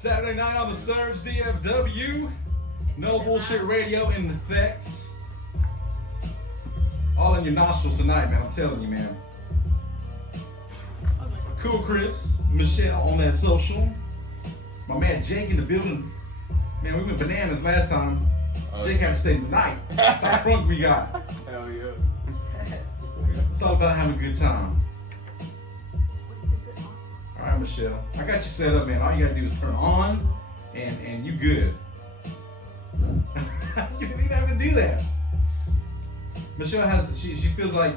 Saturday night on the Surge DFW. No bullshit radio in effects. All in your nostrils tonight, man. I'm telling you, man. Kool, Kris, Michelle on that social. My man Jake in the building. Man, we went bananas last time. Jake had to stay tonight. That's how drunk we got. Hell yeah. It's all about having a good time. All right, Michelle. I got you set up, man. All you gotta do is turn on, and you good. You didn't even have to do that. Michelle has, she feels like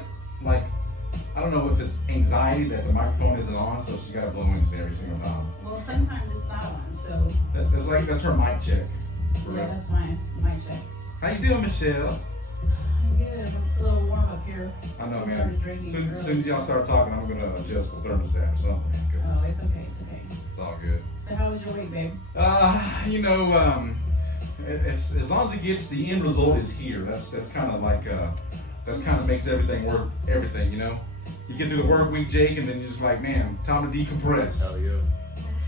I don't know if it's anxiety that the microphone isn't on, so she's got to blow in every single time. Well, sometimes it's not on, so. That's her mic check. Yeah, that's fine. Mic check. How you doing, Michelle? I'm good. It's a little warm up here. I know, I man. started drinking Soon early. as y'all start talking, I'm gonna adjust the thermostat or something. Oh, it's okay. It's okay. It's all good. So how was your week, babe? It's as long as it gets the end result is here. That's kind of like that's kind of makes everything work. Everything, you know. You get through the work week, Jake, and then you're just like, man, time to decompress. Hell yeah.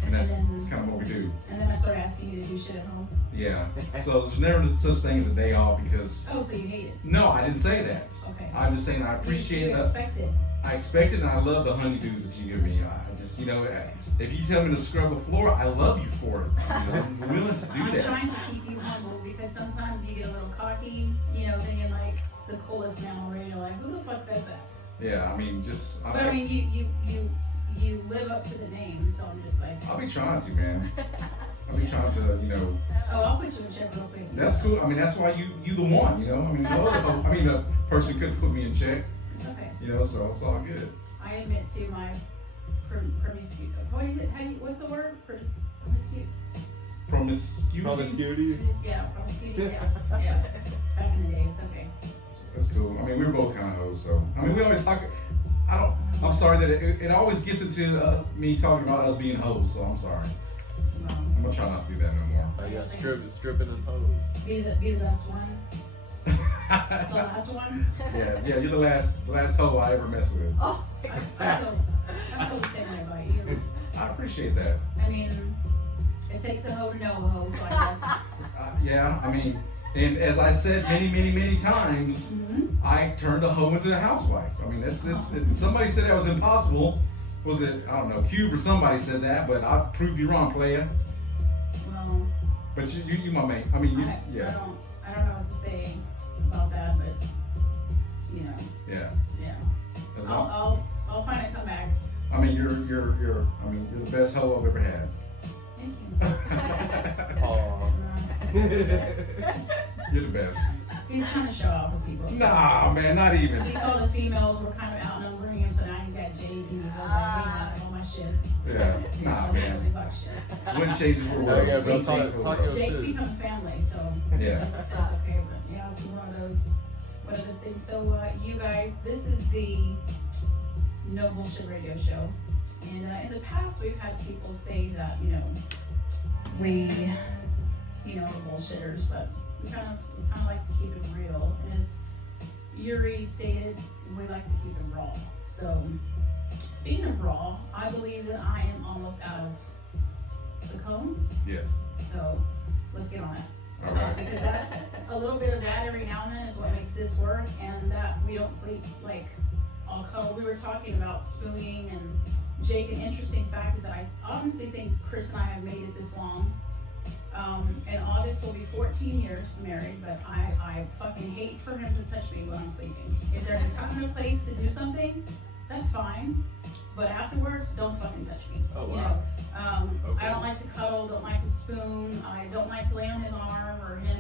And that's kind of what we do. And then I started asking you to do shit at home. Yeah. So there's never such thing as a day off because. Oh, so you hate it? No, I didn't say that. Okay. I'm just saying I appreciate you that. expect it. I expect it, and I love the honeydews that you give me. I just, if you tell me to scrub the floor, I love you for it. I'm willing to do I'm that. trying to keep you humble because sometimes you get a little cocky, thinking like the coolest man on the radio. Like, who the fuck says that? Yeah, I mean, just. But I mean, you live up to the name, so I'm just like. I'll be trying to, man. I'll be trying to, Oh, I'll put you in check real quick. That's cool. I mean, that's why you the one, I mean, a person could put me in check, It's okay. so it's all good. I admit to my promiscuity. What's the word? Promiscuity. Promiscuity. Yeah, promiscuity. Yeah. Back in the day, it's okay. That's cool. I mean, we're both kind of hoes, so. I mean, we always talk. I'm sorry that it always gets into me talking about us being hoes, so I'm sorry. Well, I'm gonna try not to do that no more. I got stripping and hoes. be the best one. The last one. Yeah, you're the last hoe I ever messed with. Oh, I don't say that about you. I appreciate that. I mean, it takes a hoe to know a hoe, so I guess. Yeah, I mean, and as I said many times, I turned a hoe into a housewife. I mean, it's somebody said that was impossible. Was it, I don't know, Cube or somebody said that, but I proved you wrong, player. Well, But you my mate. I mean, yeah. I don't know what to say about that, but Yeah. yeah. As long- I'll find a comeback. I mean, you're the best hoe I've ever had. Thank you. Aw. You're the best. He's trying to show off for people. Nah, man, not even. He saw the females were kind of outnumbering him, so now he's got Jake and he goes like, hey, all my shit. Yeah, nah, man. He talks shit. Wind changes for Oh, world. yeah, bro, Wind changes for talk world. your Jake's shit. become family, so Yeah. that's okay. But yeah, it's one of those things. So you guys, this is the No Bullshit Radio Show, and in the past we've had people say that we are bullshitters, but we kind of like to keep it real. And as Yuri stated, we like to keep it raw. So speaking of raw, I believe that I am almost out of the cones. Yes. So let's get on it. All right. Because that's a little bit of that every now and then is what makes this work, and that we don't sleep like all cuddle. We were talking about spooning, and Jake, an interesting fact is that I honestly think Kris and I have made it this long. In August will be 14 years married, but I fucking hate for him to touch me when I'm sleeping. If there's a time and a place to do something, that's fine. But afterwards, don't fucking touch me. Oh, wow. I don't like to cuddle, don't like to spoon, I don't like to lay on his arm or him,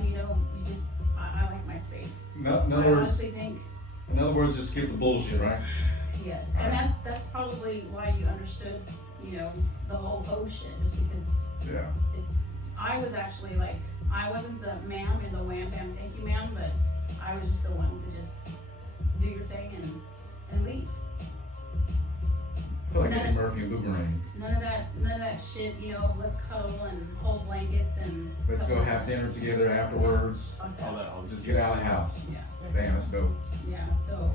I like my space. In So other I words- honestly think, In other words, just skip the bullshit, right? yes. And that's probably why you understood, the whole hoe shit, just because Yeah. I was actually like, I wasn't the ma'am in the wham bam thank you ma'am, but I was just the one to just do your thing and leave. I feel like Eddie Murphy and Boomerang. None of that shit, let's cuddle and hold blankets and Let's go have dinner together afterwards. Fuck that. Just get out of the house. Yeah. Damn, let's go. Yeah, so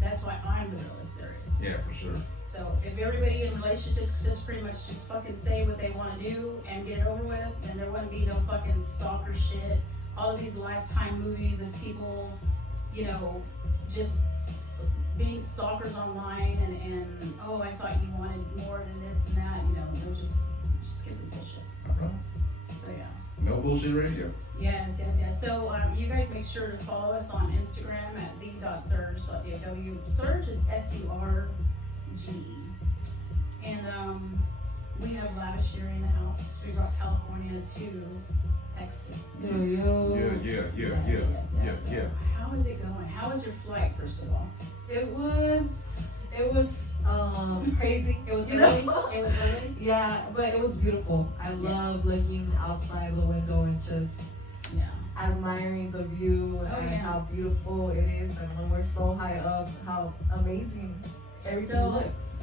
that's why I'm the realest there is. Yeah, for sure. So if everybody in relationships just pretty much just fucking say what they want to do and get it over with, then there wouldn't be no fucking stalker shit. All these Lifetime movies of people, you know, just being stalkers online and oh, I thought you wanted more than this and that, you know, they're just simply bullshit. All right. So yeah. No bullshit radio. Yes. So you guys make sure to follow us on Instagram at the.surge.dfw. Surge is SURGE. And we have Lavish Yuri in the house. We brought California to Texas. Yeah. So how is it going? How was your flight, first of all? It was crazy. It was You early. know? It was early. Yeah, but it was beautiful. I love looking outside the window and just Yeah. admiring the view and yeah. how beautiful it is, and when we're so high up, how amazing everything So- looks.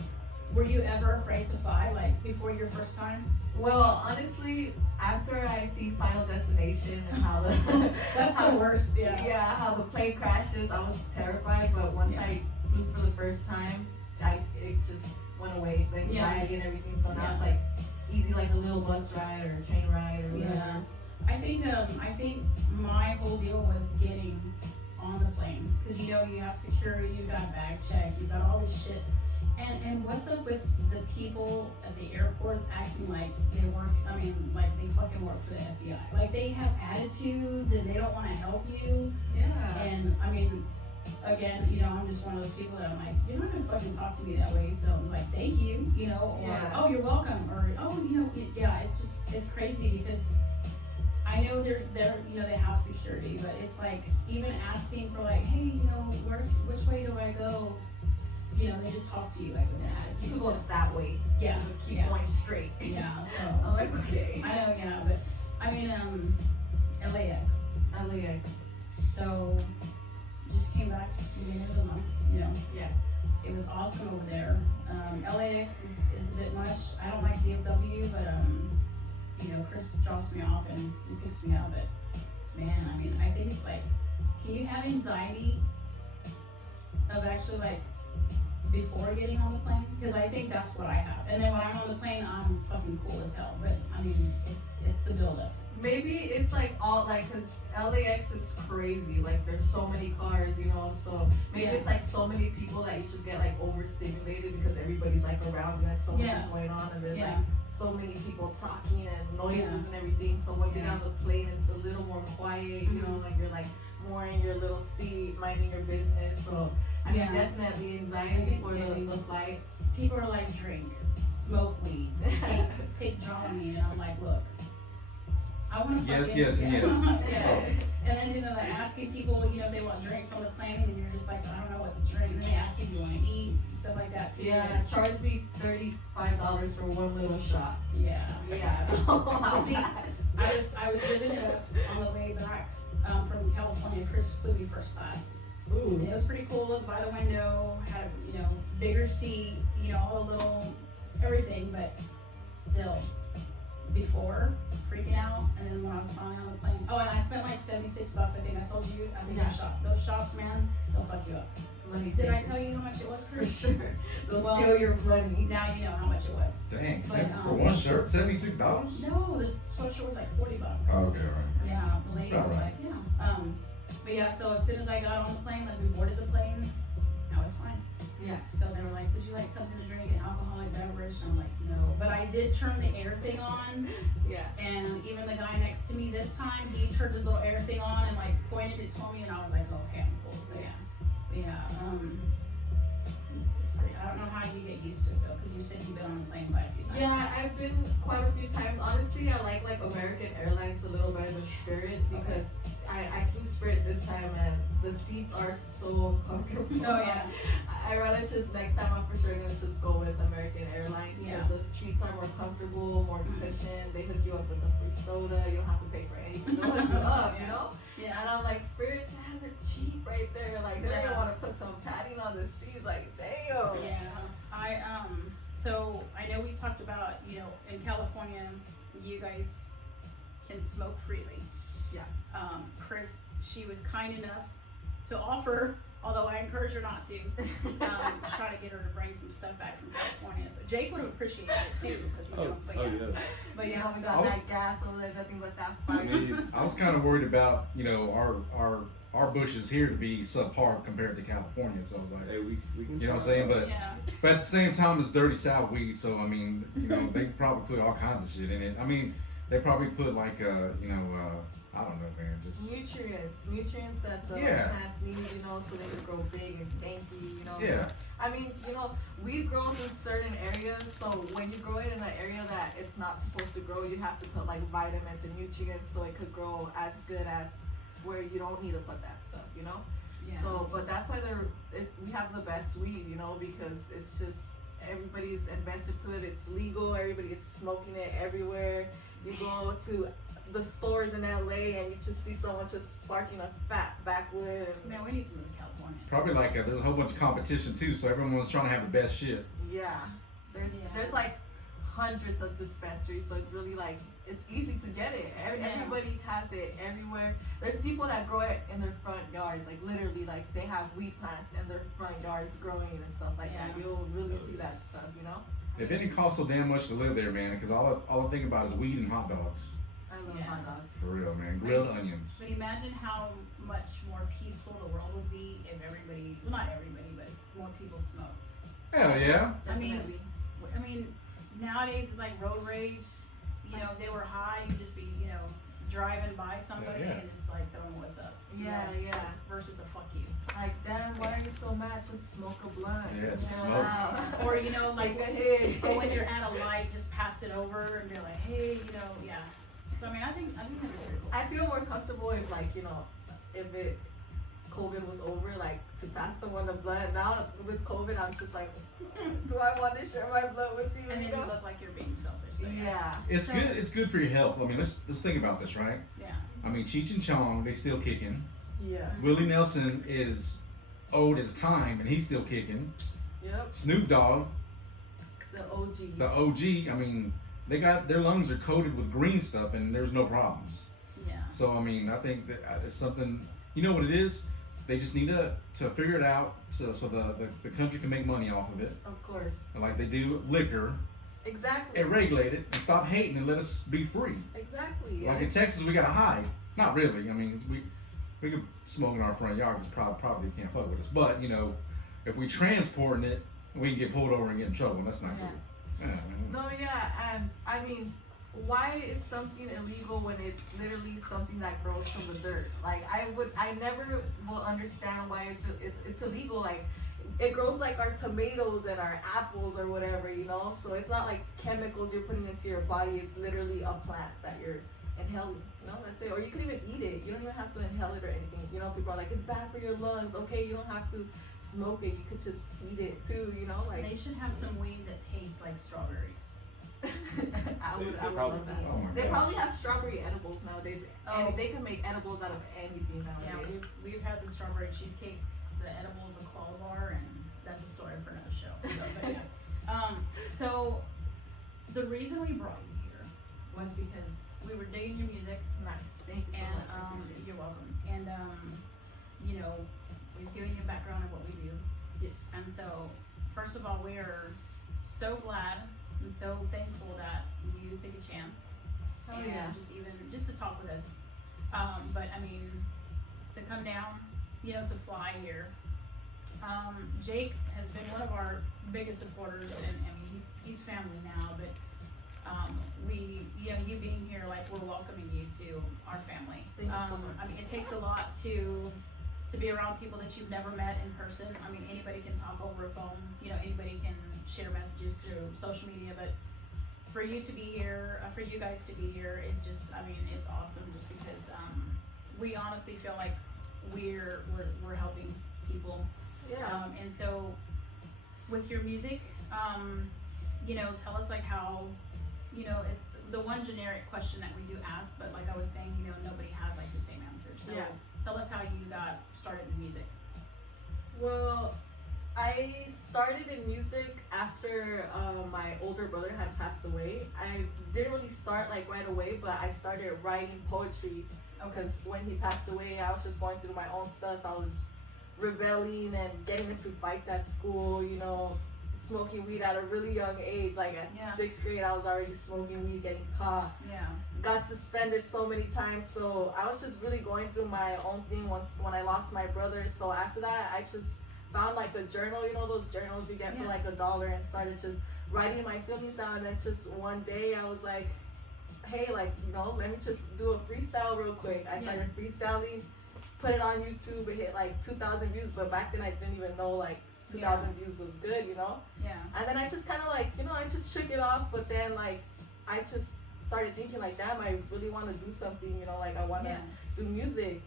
Were you ever afraid to fly, like before your first time? Well, honestly, after I see Final Destination and how the That's the worst. Yeah. how the plane crashes, I was terrified. But once I flew for the first time, it just went away, the anxiety and everything. So now it's like easy, like a little bus ride or a train ride or whatever. Yeah. I think my whole deal was getting on the plane, because you know you have security, you got bag check, you got all this shit. And what's up with the people at the airports acting like they work, like they fucking work for the FBI. Like they have attitudes and they don't want to help you. Yeah. And again, you know, I'm just one of those people that I'm like, you're not gonna fucking talk to me that way. So I'm like, thank you, you know, or oh, you're welcome, or oh, you know, yeah, it's crazy because I know they're you know, they have security, but it's like even asking for like, hey, you know, which way do I go? You know, they just talk to you like with an attitude. You can go that way. Yeah. Keep Yeah. going straight. Yeah. So I'm like, okay. I know, yeah, but LAX. LAX. So just came back beginning of the month, you know. Yeah. It was awesome over there. LAX is a bit much. I don't like DFW, but you know, Kris drops me off and picks me up. But man, I think it's like, can you have anxiety of actually like before getting on the plane? Because I think that's what I have. And then when I'm on the plane, I'm fucking cool as hell. But it's the buildup. Maybe it's like all like, cause LAX is crazy. Like there's so many cars, you know. So maybe it's like so many people that you just get like overstimulated because everybody's like around you and so much is going on, and there's like so many people talking and noises and everything. So once you get on the plane, it's a little more quiet. You know, like you're like more in your little seat, minding your business. So definitely anxiety before the flight. People are like, drink, smoke weed, take Dramamine, and I'm like, look, I want to fucking Yes. yeah. And then, you know, like asking people, you know, if they want drinks on the plane, and you're just like, I don't know what to drink. And then they ask if you want to eat, stuff like that too. Yeah, charge me $35 for one little shot. Yeah. So see, I was living it up on the way back from California. Kris flew me first class. Ooh. And it was pretty cool. It was by the window, had a, you know, bigger seat, you know, all the little everything, but still, before freaking out, and then when I was finally on the plane. Oh, and I spent like $76. I think I told you. I think those shops, man, they'll fuck you up. Did I tell you how much it was, For Kris? sure. They'll steal your money. Now you know how much it was. Dang, But, for one shirt, $76? No, the sweatshirt was like $40. Oh, okay, all right. Yeah, the lady was like, yeah. But yeah, so as soon as I got on the plane, like we boarded the plane, I was fine. Yeah. So they were like, would you like something to drink, an alcoholic beverage? And I'm like, no. But I did turn the air thing on. Yeah. And even the guy next to me this time, he turned his little air thing on and like pointed it to me, and I was like, okay, I'm cool. So yeah. But yeah, it's great. I don't know how you get used to it though, because you said you've been on the plane quite a few times. Yeah, I've been quite a few times. Honestly, I like American Airlines a little better than Spirit because I flew Spirit this time and the seats are so comfortable. Oh yeah. I rather just next time I'm for sure gonna just go with American Airlines because the seats are more comfortable, more cushioned. They hook you up with a free soda. You don't have to pay for anything. They hook you up, you know. Yeah. And I'm like, Spirit, man, they're cheap right there. Like they're gonna want to put some padding on the seats. Like damn. Yeah. So I know we talked about, you know, in California, you guys can smoke freely. Yeah. Kris, she was kind enough to offer, although I encourage her not to, try to get her to bring some stuff back from California. So Jake would have appreciated it too, because you know, but yeah. But You yeah, know, we got that gas over there, nothing but that I fire. mean, I was kind of worried about, you know, our bushes here to be subpar compared to California. So I was like, Hey, we can. you know what I'm saying? But yeah. But at the same time, it's dirty South weed, so I mean, you know, they probably put all kinds of shit in it. I mean, they probably put like, you know, I don't know, man, just Nutrients that the Yeah. plants need, you know, so they can grow big and dainty, you know. yeah, I mean, you know, weed grows in certain areas, so when you grow it in an area that it's not supposed to grow, you have to put like vitamins and nutrients so it could grow as good as where you don't need to put that stuff, you know. Yeah. So, but that's why we have the best weed, you know, because it's just everybody's invested to it. It's legal. Everybody's smoking it everywhere. You go to the stores in LA and you just see someone just sparking a fat backwood. And, Man, we need to move to California. probably like there's a whole bunch of competition too, so everyone's trying to have the best shit. yeah, there's like hundreds of dispensaries, so it's really like it's easy to get it. Everybody has it everywhere. There's people that grow it in their front yards, like literally, like they have weed plants in their front yards growing it and stuff like that. You'll really see that stuff, you know. It didn't cost so damn much to live there, man, because all I think about is weed and hot dogs. I love Yeah. hot dogs. For real, man. Grilled onions. But imagine how much more peaceful the world would be if everybody, well, not everybody, but more people smoked. Hell yeah. I mean, Definitely. nowadays it's like road rage. You know, if they were high, you'd just be, you know, driving by somebody Yeah. and just like throwing what's up. you Yeah, know, yeah. Versus a fuck you. Like, damn, why are you so mad? Just smoke a blunt. Yeah, Chill smoke. out. Or, you know, like, Take a hit. but when you're at a light, just pass it over and you're like, hey, you know, yeah. So I mean, I think that's very cool. I feel more comfortable if, like, you know, if COVID was over, like, to pass someone a blunt. Now, with COVID, I'm just like, do I want to share my blunt with you? And then you know? you look like you're being selfish. So yeah. Yeah. It's So- good. It's good for your health. I mean, let's think about this, right? Yeah. I mean, Cheech and Chong, they still kicking. Yeah. Willie Nelson is owed his time, and he's still kicking. Yep. Snoop Dogg, The OG. the OG. I mean, they got their lungs are coated with green stuff, and there's no problems. Yeah. So I mean, I think that it's something. You know what it is? They just need to figure it out so the country can make money off of it, Of course. and like they do liquor, Exactly. and regulate it, and stop hating and let us be free. Exactly. Like in Texas, we gotta hide. Not really. I mean, we could smoke in our front yard because probably can't fuck with us. But you know, if we transporting it, we can get pulled over and get in trouble. And that's not Yeah. good. Yeah, man. No, yeah, and I mean, why is something illegal when it's literally something that grows from the dirt? Like, I never will understand why it's illegal. Like, it grows like our tomatoes and our apples or whatever, you know? So it's not like chemicals you're putting into your body. It's literally a plant that you're inhaling, you know? That's it. Or you could even eat it. You don't even have to inhale it or anything. You know, people are like, it's bad for your lungs. Okay, you don't have to smoke it. You could just eat it too, you know? Like, They should have some weed that tastes like strawberries. I would They love probably that. Oh my They God. probably have strawberry edibles nowadays, Oh. and they can make edibles out of anything Yeah, nowadays. we've had the strawberry cheesecake, the edible, the claw bar, and that's a story for another show. So, but yeah. So the reason we brought you here was because we were digging your music, Nice, thank you so and much. I appreciate it. you're welcome. And you know, we've given you a background of what we do. Yes. And so, first of all, we are so glad and so thankful that you take a chance Oh and yeah. just to talk with us. But I mean, to come down, you know, to fly here. Jake has been one of our biggest supporters, and I mean, he's family now. But we, you know, you being here, like, we're welcoming you to our family. Thank you so much. I mean, it takes a lot to be around people that you've never met in person. I mean, anybody can talk over a phone. You know, anybody can share messages through social media, but for you to be here, for you guys to be here is just, I mean, it's awesome just because we honestly feel like we're helping people. Yeah. And so with your music, you know, tell us like how, you know, it's the one generic question that we do ask, but like I was saying, you know, nobody has like the same answer. So Yeah. tell us how you got started in music. Well, I started in music after my older brother had passed away. I didn't really start like right away, but I started writing poetry because when he passed away, I was just going through my own stuff. I was rebelling and getting into fights at school, you know, smoking weed at a really young age. Like at 6th grade, I was already smoking weed, getting caught. Yeah. Got suspended so many times. So I was just really going through my own thing when I lost my brother. So after that, I just found like a journal, you know, those journals you get for like $1, and started just writing my feelings out. And then just one day I was like, hey, like, you know, let me just do a freestyle real quick. I started freestyling, put it on YouTube. It hit like 2,000 views, but back then I didn't even know like 2,000 views was good, you know? Yeah. And then I just kind of like, you know, I just shook it off. But then like, I just started thinking like, damn, I really want to do something, you know, like I want to do music.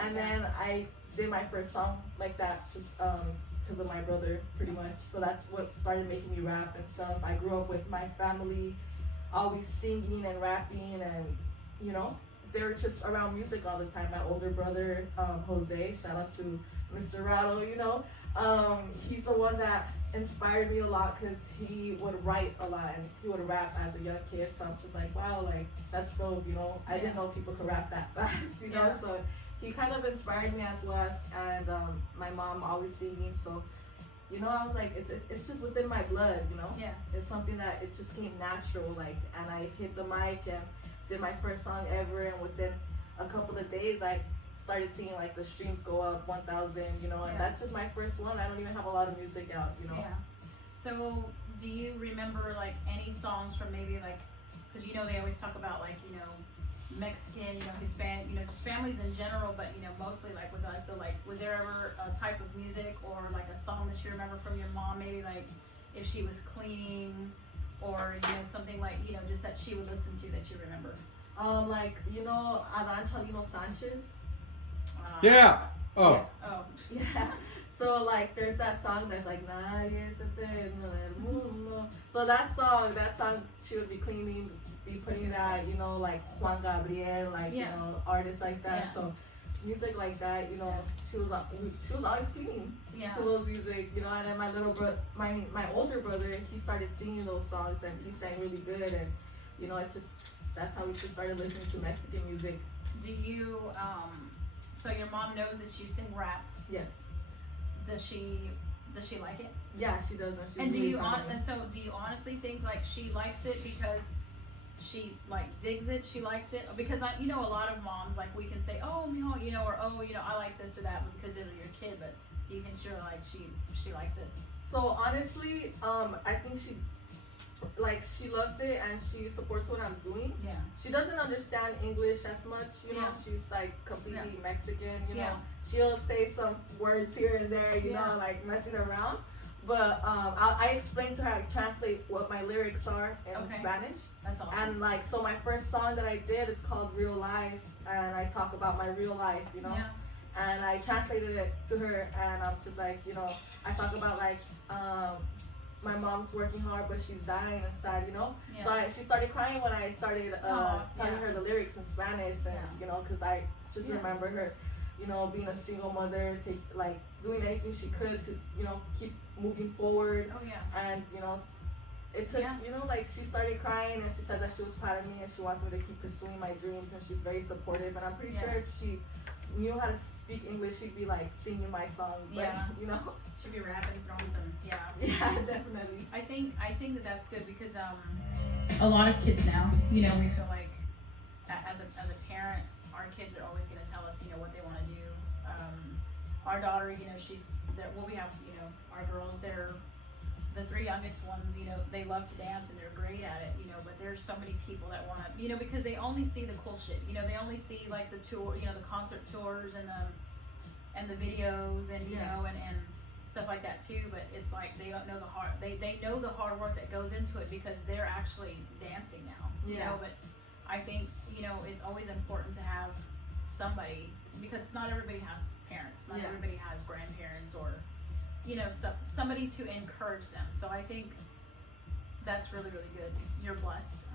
And then I did my first song like that, just because of my brother, pretty much. So that's what started making me rap and stuff. I grew up with my family always singing and rapping, and you know, they were just around music all the time. My older brother, Jose, shout out to Mr. Rattle, you know, he's the one that inspired me a lot, because he would write a lot and he would rap as a young kid. So I'm just like, wow, like that's dope, you know. I didn't know people could rap that fast, you know. So he kind of inspired me as well. And my mom always singing, so you know, I was like, it's just within my blood, you know. It's something that it just came natural, like. And I hit the mic and did my first song ever, and within a couple of days I started seeing like the streams go up 1,000, you know. And that's just my first one. I don't even have a lot of music out, you know. So do you remember like any songs from maybe like, because you know they always talk about like, you know, Mexican, you know, Hispanic, you know, just families in general, but you know, mostly like with us. So like, was there ever a type of music or like a song that you remember from your mom, maybe like if she was cleaning, or you know, something like, you know, just that she would listen to that you remember? Like, you know, Adan Sanchez. Yeah. Oh. Yeah. Oh. Yeah. So like, there's that song that's like, so that song, she would be cleaning, be putting that, you know, like Juan Gabriel, like, you know, artists like that. So music like that, you know, she was always cleaning to those music, you know. And then my little brother, my older brother, he started singing those songs, and he sang really good. And you know, that's how we just started listening to Mexican music. Do you so your mom knows that you sing rap? Yes. Does she like it? Yeah, she does. And do you honestly think like she likes it because she like digs it, she likes it? Because you know, a lot of moms, like, we can say, oh, you know, or oh, you know, I like this or that because they're your kid, but do you think she likes it? So honestly, I think she loves it, and she supports what I'm doing. Yeah. She doesn't understand English as much, you know. She's like completely Mexican, you know. She'll say some words here and there, you know, like messing around. But I explained to her, I translate what my lyrics are in Spanish. That's awesome. And like, so my first song that I did, it's called Real Life, and I talk about my real life, you know. And I translated it to her, and I'm just like, you know, I talk about like, my mom's working hard, but she's dying inside, you know. So she started crying when I started telling her the lyrics in Spanish, and you know, because I just remember her, you know, being a single mother, like doing anything she could to, you know, keep moving forward. And you know, it took, you know, like, she started crying, and she said that she was proud of me, and she wants me to keep pursuing my dreams, and she's very supportive. And I'm pretty sure if she knew how to speak English, she'd be like singing my songs, like, you know. Should be rapping, throwing some, yeah, definitely. I think that that's good, because a lot of kids now, you know, we feel like as a parent, our kids are always going to tell us, you know, what they want to do. Our daughter, you know, we have, you know, our girls, they're the 3 youngest ones, you know, they love to dance and they're great at it, you know, but there's so many people that want to, you know, because they only see the cool shit, you know, they only see like the tour, you know, the concert tours and the videos, and you know, and stuff like that too. But it's like they don't know they know the hard work that goes into it, because they're actually dancing now, you know. But I think, you know, it's always important to have somebody, because not everybody has parents, not everybody has grandparents, or, you know, somebody to encourage them. So I think that's really, really good. You're blessed.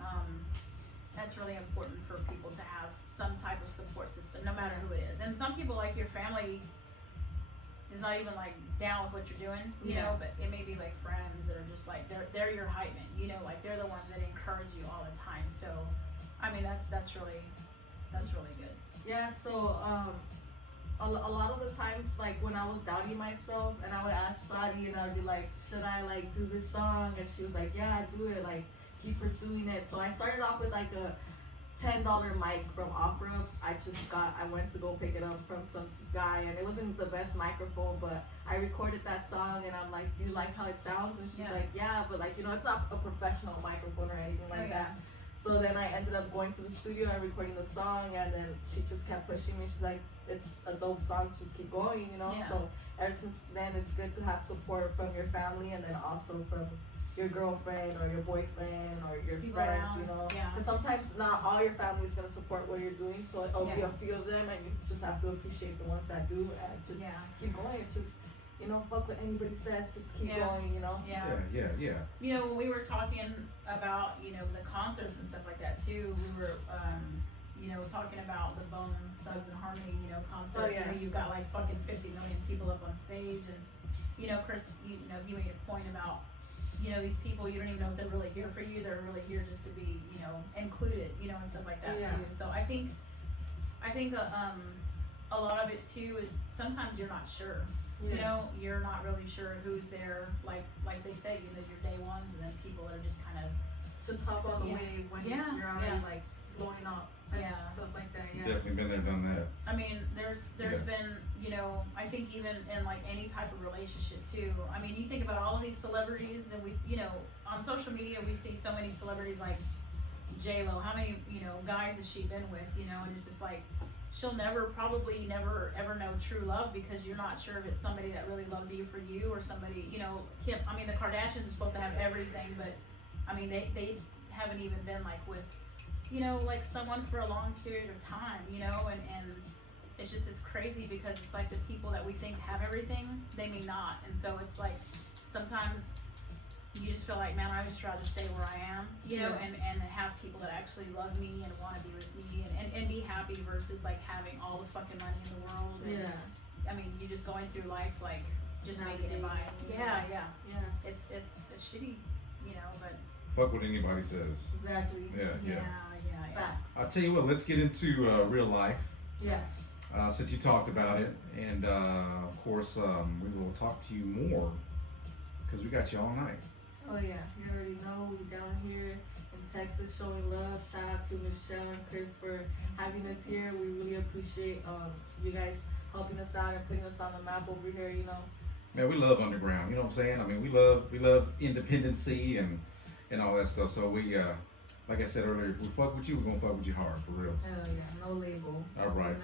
That's really important for people to have some type of support system, no matter who it is. And some people, like your family, is not even like down with what you're doing, you know, but it may be like friends that are just like, they're your hype man, you know, like they're the ones that encourage you all the time. So I mean, that's really good. Yeah. So a lot of the times, like when I was doubting myself, and I would ask Sadi, and I'd be like, should I like do this song? And she was like, yeah, do it. Like keep pursuing it. So I started off with like a $10 mic from Opera. I went to go pick it up from some guy, and it wasn't the best microphone, but I recorded that song, and I'm like, do you like how it sounds? And she's like, yeah, but like, you know, it's not a professional microphone or anything like that. So then I ended up going to the studio and recording the song, and then she just kept pushing me. She's like, it's a dope song, just keep going, you know? So ever since then, it's good to have support from your family, and then also from your girlfriend or your boyfriend or your people friends, around. You know? Because sometimes not all your family is going to support what you're doing, so it'll be a few of them, and you just have to appreciate the ones that do, and just keep going. Just, you know, fuck what anybody says, just keep going, you know? Yeah. You know, when we were talking about, you know, the concerts and stuff like that too, we were, you know, talking about the Bone Thugs and Harmony, you know, concert where you got like fucking 50 million people up on stage, and, you know, Kris, you know, you made a point about, you know, these people, you don't even know if they're really here for you, they're really here just to be, you know, included, you know, and stuff like that too. So I think a lot of it too is sometimes you're not sure. You know, you're not really sure who's there, like they say, you know, your day ones, and then people that are just kind of just hop on the wave when you're already like blowing up and stuff like that. Definitely been there, done that. I mean, there's been, you know, I think even in like any type of relationship too. I mean, you think about all of these celebrities, and we, you know, on social media we see so many celebrities like J-Lo. How many, you know, guys has she been with? You know, and it's just like, she'll probably never ever know true love, because you're not sure if it's somebody that really loves you for you, or somebody, you know, I mean, the Kardashians are supposed to have everything, but I mean, they haven't even been like with, you know, like someone for a long period of time, you know, and it's crazy, because it's like the people that we think have everything, they may not. And so it's like, sometimes you just feel like, man, I would just rather stay where I am, you know, and have people that actually love me and want to be with me and be happy, versus like having all the fucking money in the world. And, I mean, you're just going through life like just making it by. It's shitty, you know, but fuck what anybody says. Exactly. Yeah. Facts. I'll tell you what, let's get into real life. Since you talked about it, and of course we will talk to you more, because we got you all night. Oh yeah, you already know we're down here in Texas showing love. Shout out to Michelle and Kris for having us here. We really appreciate you guys helping us out and putting us on the map over here, you know. Man, we love underground, you know what I'm saying? I mean, we love independency and all that stuff. So we like I said earlier, if we fuck with you, we're gonna fuck with you hard, for real. Hell yeah, no label. All right.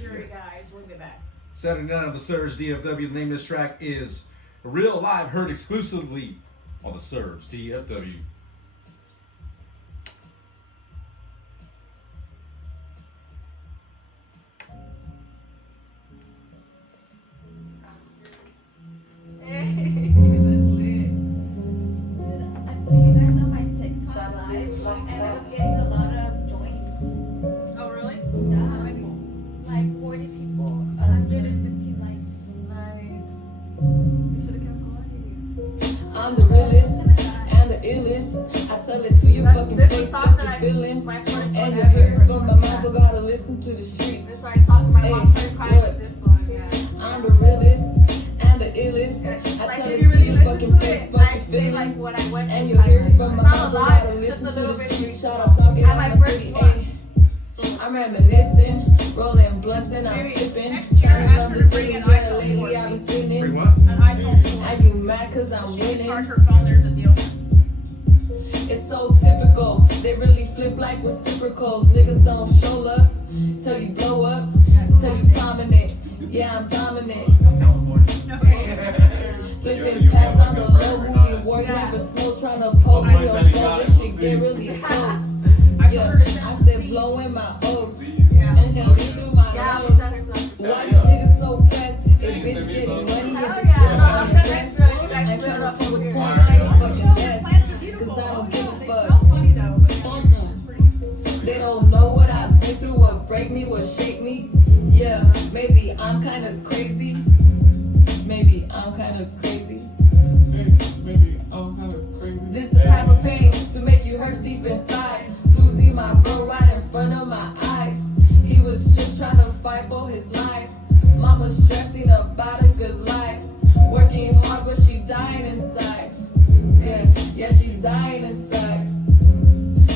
Yuri, guys, we'll be back. Saturday night on the Surge DFW. The name of this track is Real Live, heard exclusively on the Surge DFW. I'm the realest and the illest. I tell it to your fucking face, fuck your feelings. And you hear it from my mind, you gotta listen to the streets. Hey, look, I'm the realest and the illest. I tell it to your fucking face, fuck your feelings. And you hear it from my mind, you gotta listen to the streets. Shout out, Socket, that's my city, ayy. I'm reminiscing, rolling blunts and I'm sipping. Trying to love the feeling, yeah, lately I've been sinning. Are you mad cause I'm winning? It's so typical, they really flip like reciprocals. Niggas don't show love, till you blow up, till you prominent. Yeah, I'm dominant. Flipping packs on the low, moving work, never slow. Trying to pull me or fall, this shit get really cold. Yeah, I said blowing my O's, inhaling through my nose. Why these niggas so pressed? If bitch getting money, if they still unimpressed. I ain't tryna prove a point to the fucking mess, cause I don't give a fuck. They don't know what I've been through, what break me, what shake me. Yeah, maybe I'm kinda crazy. Maybe I'm kinda crazy. Maybe I'm kinda crazy. This the type of pain to make you hurt deep inside. Losing my bro right in front of my eyes. He was just trying to fight fight for his life. Mama stressing about a good life. Working hard, but she dying inside. Yeah, she dying inside.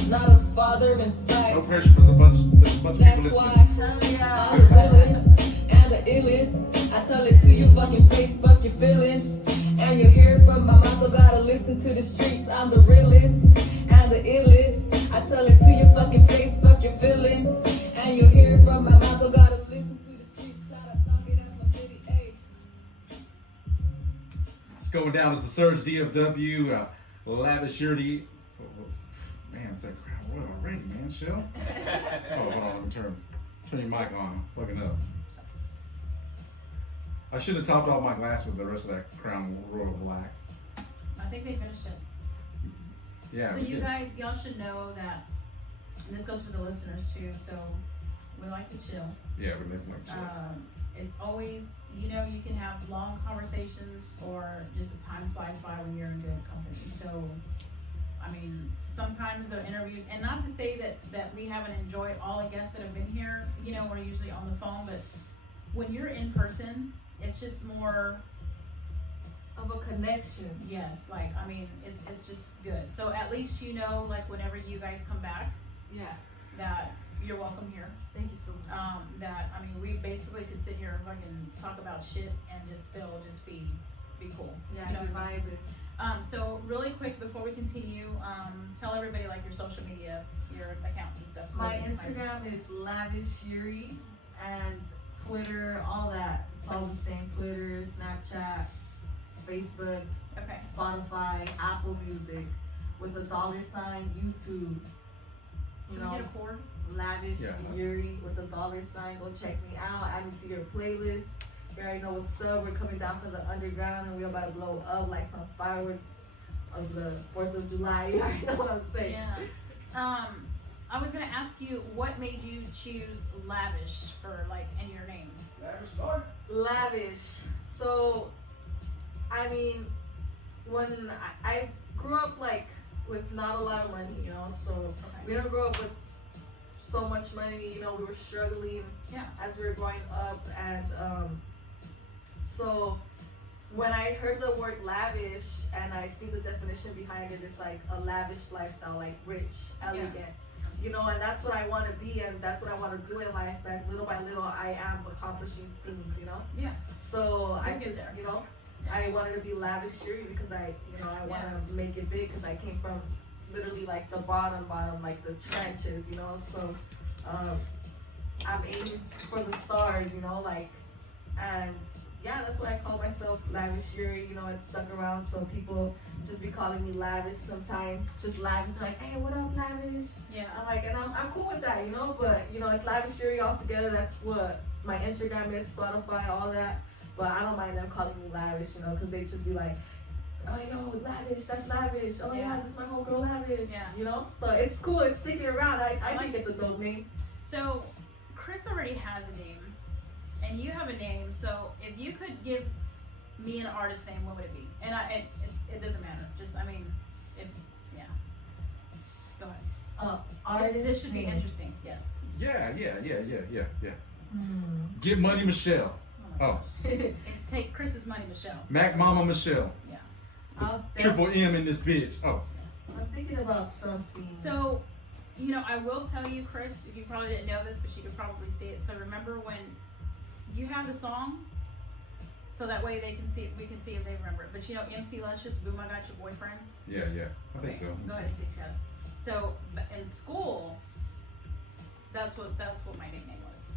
Not a father in sight. No pressure, there's a bunch of That's people why listening. I'm the realest and the illest. I tell it to your fucking face, fuck your feelings. And you hear it from my mouth, don't gotta listen to the streets. I'm the realest and the illest. I tell it to your fucking face, fuck your feelings. And you hear it from my mouth, don't gotta listen to the streets. Shout out Socket, that's my city, ayy. It's going down as the Surge DFW Lavish Yuri. Man, it's that crowd. What already, man? Chill. Oh, hold on. Let me turn your mic on. I'm fucking up. I should have topped off my glass with the rest of that Crown Royal Black. I think they finished it. Yeah. So we you did. guys, y'all should know that, and this goes for the listeners too, so we like to chill. Yeah, we live like chill. It's always, you know, you can have long conversations or just the time flies by when you're in good company. So, I mean, sometimes the interviews, and not to say that we haven't enjoyed all the guests that have been here, you know, we're usually on the phone, but when you're in person, it's just more Of a connection. yes, like, I mean, it's just good. So at least you know, like, whenever you guys come back, Yeah. that you're welcome here. Thank you so much. That, I mean, we basically could sit here and fucking talk about shit and just still just be cool. Yeah, You know you're what I mean? vibing. So really quick before we continue, tell everybody like your social media, your accounts and stuff. So My they can find you. Instagram is Lavish Yuri, and Twitter, all that. It's all the same. Twitter, Snapchat, Facebook, Okay. Spotify, Apple Music, with the $sign, YouTube. You Can we know, get a cord? Lavish Yeah. Yuri with the $sign. Go check me out. Add me to your playlist. You already know what's up. We're coming down from the underground and we're about to blow up like some fireworks of the 4th of July. You already know what I'm saying. Yeah. I was gonna ask you, what made you choose Lavish for like in your name? Lavish. So, I mean, when I grew up like with not a lot of money, you know, so we didn't grow up with so much money, you know, we were struggling Yeah. as we were growing up, and so when I heard the word lavish and I see the definition behind it, it's like a lavish lifestyle, like rich, elegant. You know, and that's what I want to be, and that's what I want to do in life. And little by little, I am accomplishing things, you know. Yeah. So I You'll get just, there. you know, I wanted to be lavish Yuri because I want to make it big because I came from literally like the bottom, like the trenches, you know. So I'm aiming for the stars, you know, like, and yeah, that's why I call myself Lavish Yuri. You know, it's stuck around, so people just be calling me Lavish sometimes. Just Lavish, like, hey, what up, Lavish? Yeah. I'm like, and I'm cool with that, you know. But you know, it's Lavish Yuri all together. That's what my Instagram is, Spotify, all that. But I don't mind them calling me Lavish, you know, because they just be like, oh, yo, Lavish, that's Lavish. Oh yeah, that's my whole girl Lavish. Yeah. You know, so it's cool. It's sticking around. I think it's a dope name. So, Kris already has a name, and you have a name. So, if you could give me an artist name, what would it be? And it doesn't matter. Just, I mean, yeah. Go ahead. Artist This should be name. interesting. Yes. Yeah. Hmm. Get Money Michelle. my Oh. gosh. It's Take Chris's Money, Michelle. Mac Mama Michelle. I'll Triple M in this bitch. Oh. I'm thinking about something. So, you know, I will tell you, Kris, you probably didn't know this, but you could probably see it. So remember when you have the song, so that way they can see it, we can see if they remember it. But you know, MC Luscious, Boom, I Got Your Boyfriend. Yeah. I think so. Go ahead and see if you have it. So but in school, that's what my nickname was.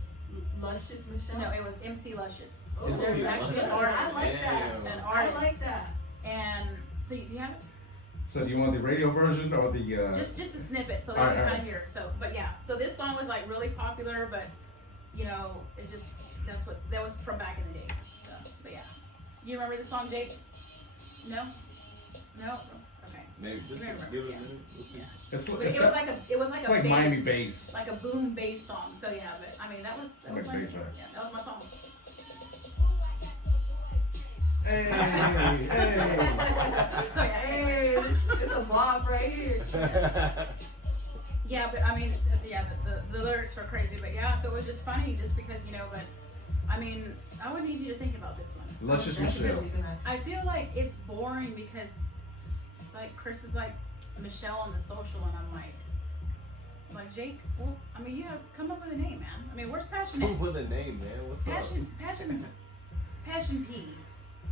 Luscious Michelle. No, it was MC Luscious. Oh, MC There's actually an Luscious. artist. I like that. An I artist. like that. And so you have it? So do you want the radio version or the? Just a snippet, so they Alright, can kind alright. of hear. So, but yeah, so this song was like really popular, but you know, it just that was from back in the day. So, but yeah, you remember the song, Jake? No. Okay. Maybe just Remember, give it a yeah. minute. We'll see. Yeah. It's But it was like it's a like bass, Miami bass. like a boom bass song. So yeah, but I mean that was Like my, bass, right? yeah, that was my song. Hey. So yeah, Hey, it's a bomb right here. Yeah, but I mean, yeah, the lyrics were crazy, but yeah, so it was just funny just because, you know, but I mean, I would need you to think about this one. Luscious Michelle. I feel like it's boring because it's like Kris is like Michelle on the social, and I'm like Jake. Well, I mean, you have to come up with a name, man. I mean, where's passionate? Come with a name, man. What's Passion P.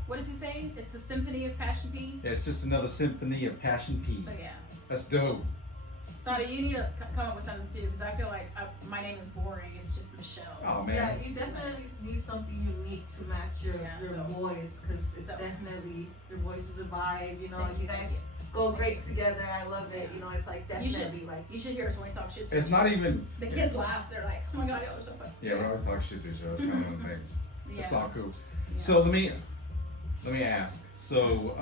What does he say? It's a symphony of Passion P. Yeah, it's just another symphony of Passion P. So yeah. That's dope. Sada, you need to come up with something too, because I feel like my name is boring. It's just Michelle. Oh man. Yeah, you definitely need something unique to match your so- voice, because it's so- definitely, your voice is a vibe, you know, Thank you you, guys thank go great together. I love it, you know, it's like You definitely like. You should hear us when we talk shit. to It's you. not even. The kids laugh. They're like, "Oh my god, y'all are so funny." Yeah, we always talk shit to each other. It's kind of one of the things. Yeah. It's all cool. Yeah. So let me ask. So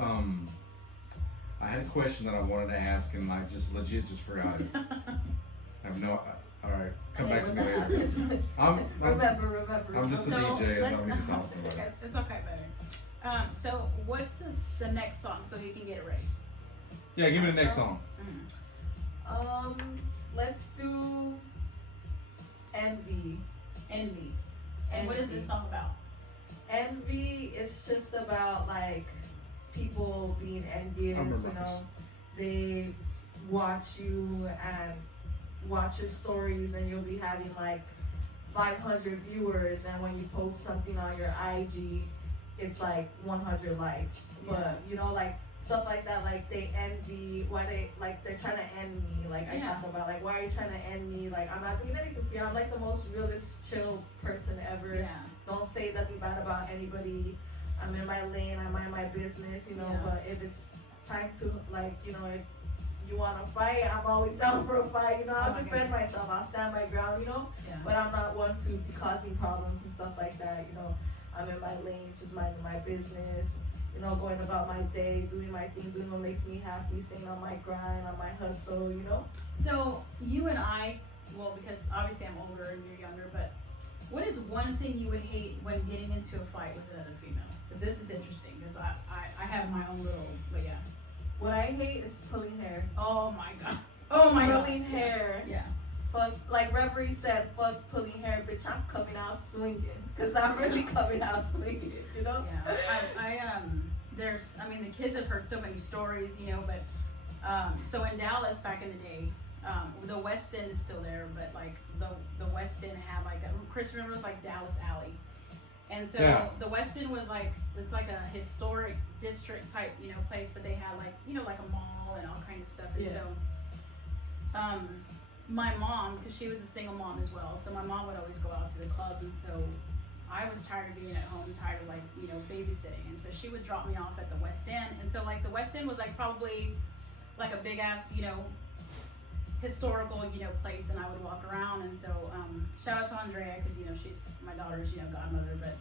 I had a question that I wanted to ask, and I just legit just forgot it. I have no. All right, come back to me later. Remember. I'm just a So, DJ. I don't let's- need to talk about it. It's okay, baby. So what's the next song so you can get it ready? Yeah, give me the next song. Let's do Envy. Envy. And what is this song about? Envy is just about like people being envious, I remember you know. They watch you and watch your stories, and you'll be having like 500 viewers, and when you post something on your IG, it's like 100 likes. Yeah. But you know, like stuff like that, like they envy, why they, like they're trying to end me, like I Yeah. talk about, like why are you trying to end me, like I'm not doing anything to you, I'm like the most realist, chill person ever. Yeah. Don't say nothing bad about anybody. I'm in my lane, I mind my business, you know, Yeah. but if it's time to, like, you know, if you want to fight, I'm always down for a fight, you know, I'll Oh my defend goodness. myself, I'll stand my ground, you know, Yeah. but I'm not one to be causing problems and stuff like that, you know. I'm in my lane, just minding my business, you know, going about my day, doing my thing, doing what makes me happy, staying on my grind, on my hustle, you know. So you and I, well, because obviously I'm older and you're younger, but what is one thing you would hate when getting into a fight with another female? Because this is interesting, because I have my own little, but yeah. What I hate is pulling hair. Oh my god. Oh my god. Pulling hair. Yeah. Fuck, like Reverie said, fuck pulling hair, bitch, I'm coming out swinging. Cause I'm really coming out swinging, you know? Yeah. I mean, the kids have heard so many stories, you know, but, so in Dallas back in the day, the West End is still there, but like the West End had like, Kris remembers like Dallas Alley. And so Yeah. the West End was like, it's like a historic district type, you know, place, but they had like, you know, like a mall and all kinds of stuff. And Yeah. so, my mom, because she was a single mom as well, so my mom would always go out to the clubs, and so I was tired of being at home, tired of like, you know, babysitting, and so she would drop me off at the West End, and so like the West End was like probably like a big ass, you know, historical, you know, place, and I would walk around, and so shout out to Andrea, because you know she's my daughter's, you know, godmother, but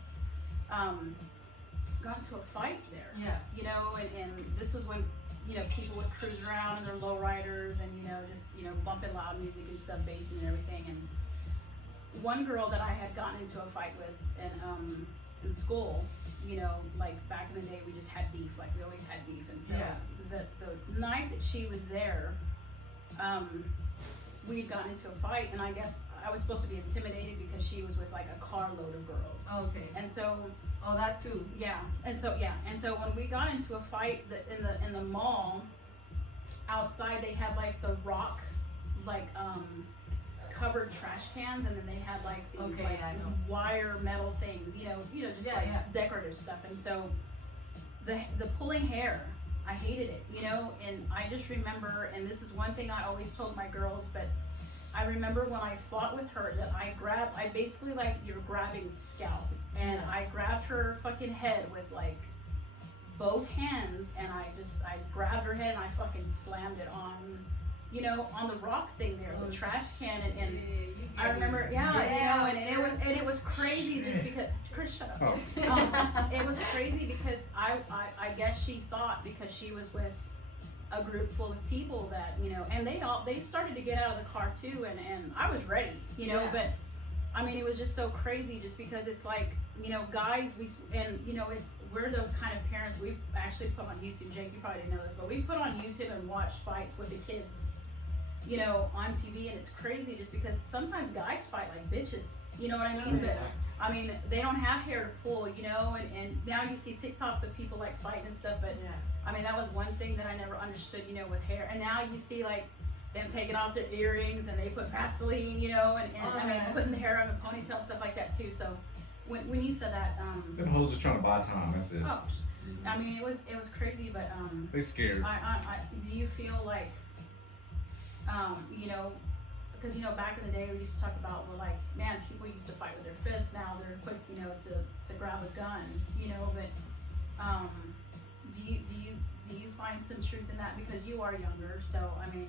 got into a fight there, Yeah. you know, and this was when, you know, people would cruise around in their lowriders and, you know, just, you know, bumping loud music and sub bass and everything. And one girl that I had gotten into a fight with in school, you know, like back in the day, we just had beef, like we always had beef. And so Yeah. the night that she was there, we had gotten into a fight, and I guess I was supposed to be intimidated because she was with like a carload of girls. Okay. And so That too. yeah, and so when we got into a fight in the mall outside, they had like the rock like covered trash cans, and then they had like these Okay, I know. wire metal things, you know, just decorative stuff. And so the pulling hair, I hated it, you know, and I just remember, and this is one thing I always told my girls, but I remember when I fought with her that I basically, like, you're grabbing scalp, and I grabbed her fucking head with like both hands, and I grabbed her head and I fucking slammed it on, you know, on the rock thing there, the trash can, and I remember, you know, and it was crazy just because, Kris, shut up. Oh. It was crazy because I guess she thought, because she was with a group full of people that, you know, and they started to get out of the car too, and I was ready, you know, but I mean, it was just so crazy just because it's like, you know, guys, you know, we're those kind of parents. We've actually put on YouTube, Jake, you probably didn't know this, but we put on YouTube and watch fights with the kids. you know, on TV, and it's crazy just because sometimes guys fight like bitches. You know what I mean? But I mean, they don't have hair to pull, you know, and now you see TikToks of people like fighting and stuff, but I mean, that was one thing that I never understood, you know, with hair. And now you see like them taking off their earrings and they put Vaseline, you know, and I mean, putting the hair on a ponytail and stuff like that too. So when you said that, them hoes are trying to buy time. That's it. oh, I mean, it was crazy, but They scared. do you feel like, you know, because, you know, back in the day we used to talk about, well, like, man, people used to fight with their fists. Now they're quick, you know, to grab a gun, you know. But do you find some truth in that, because you are younger? So I mean,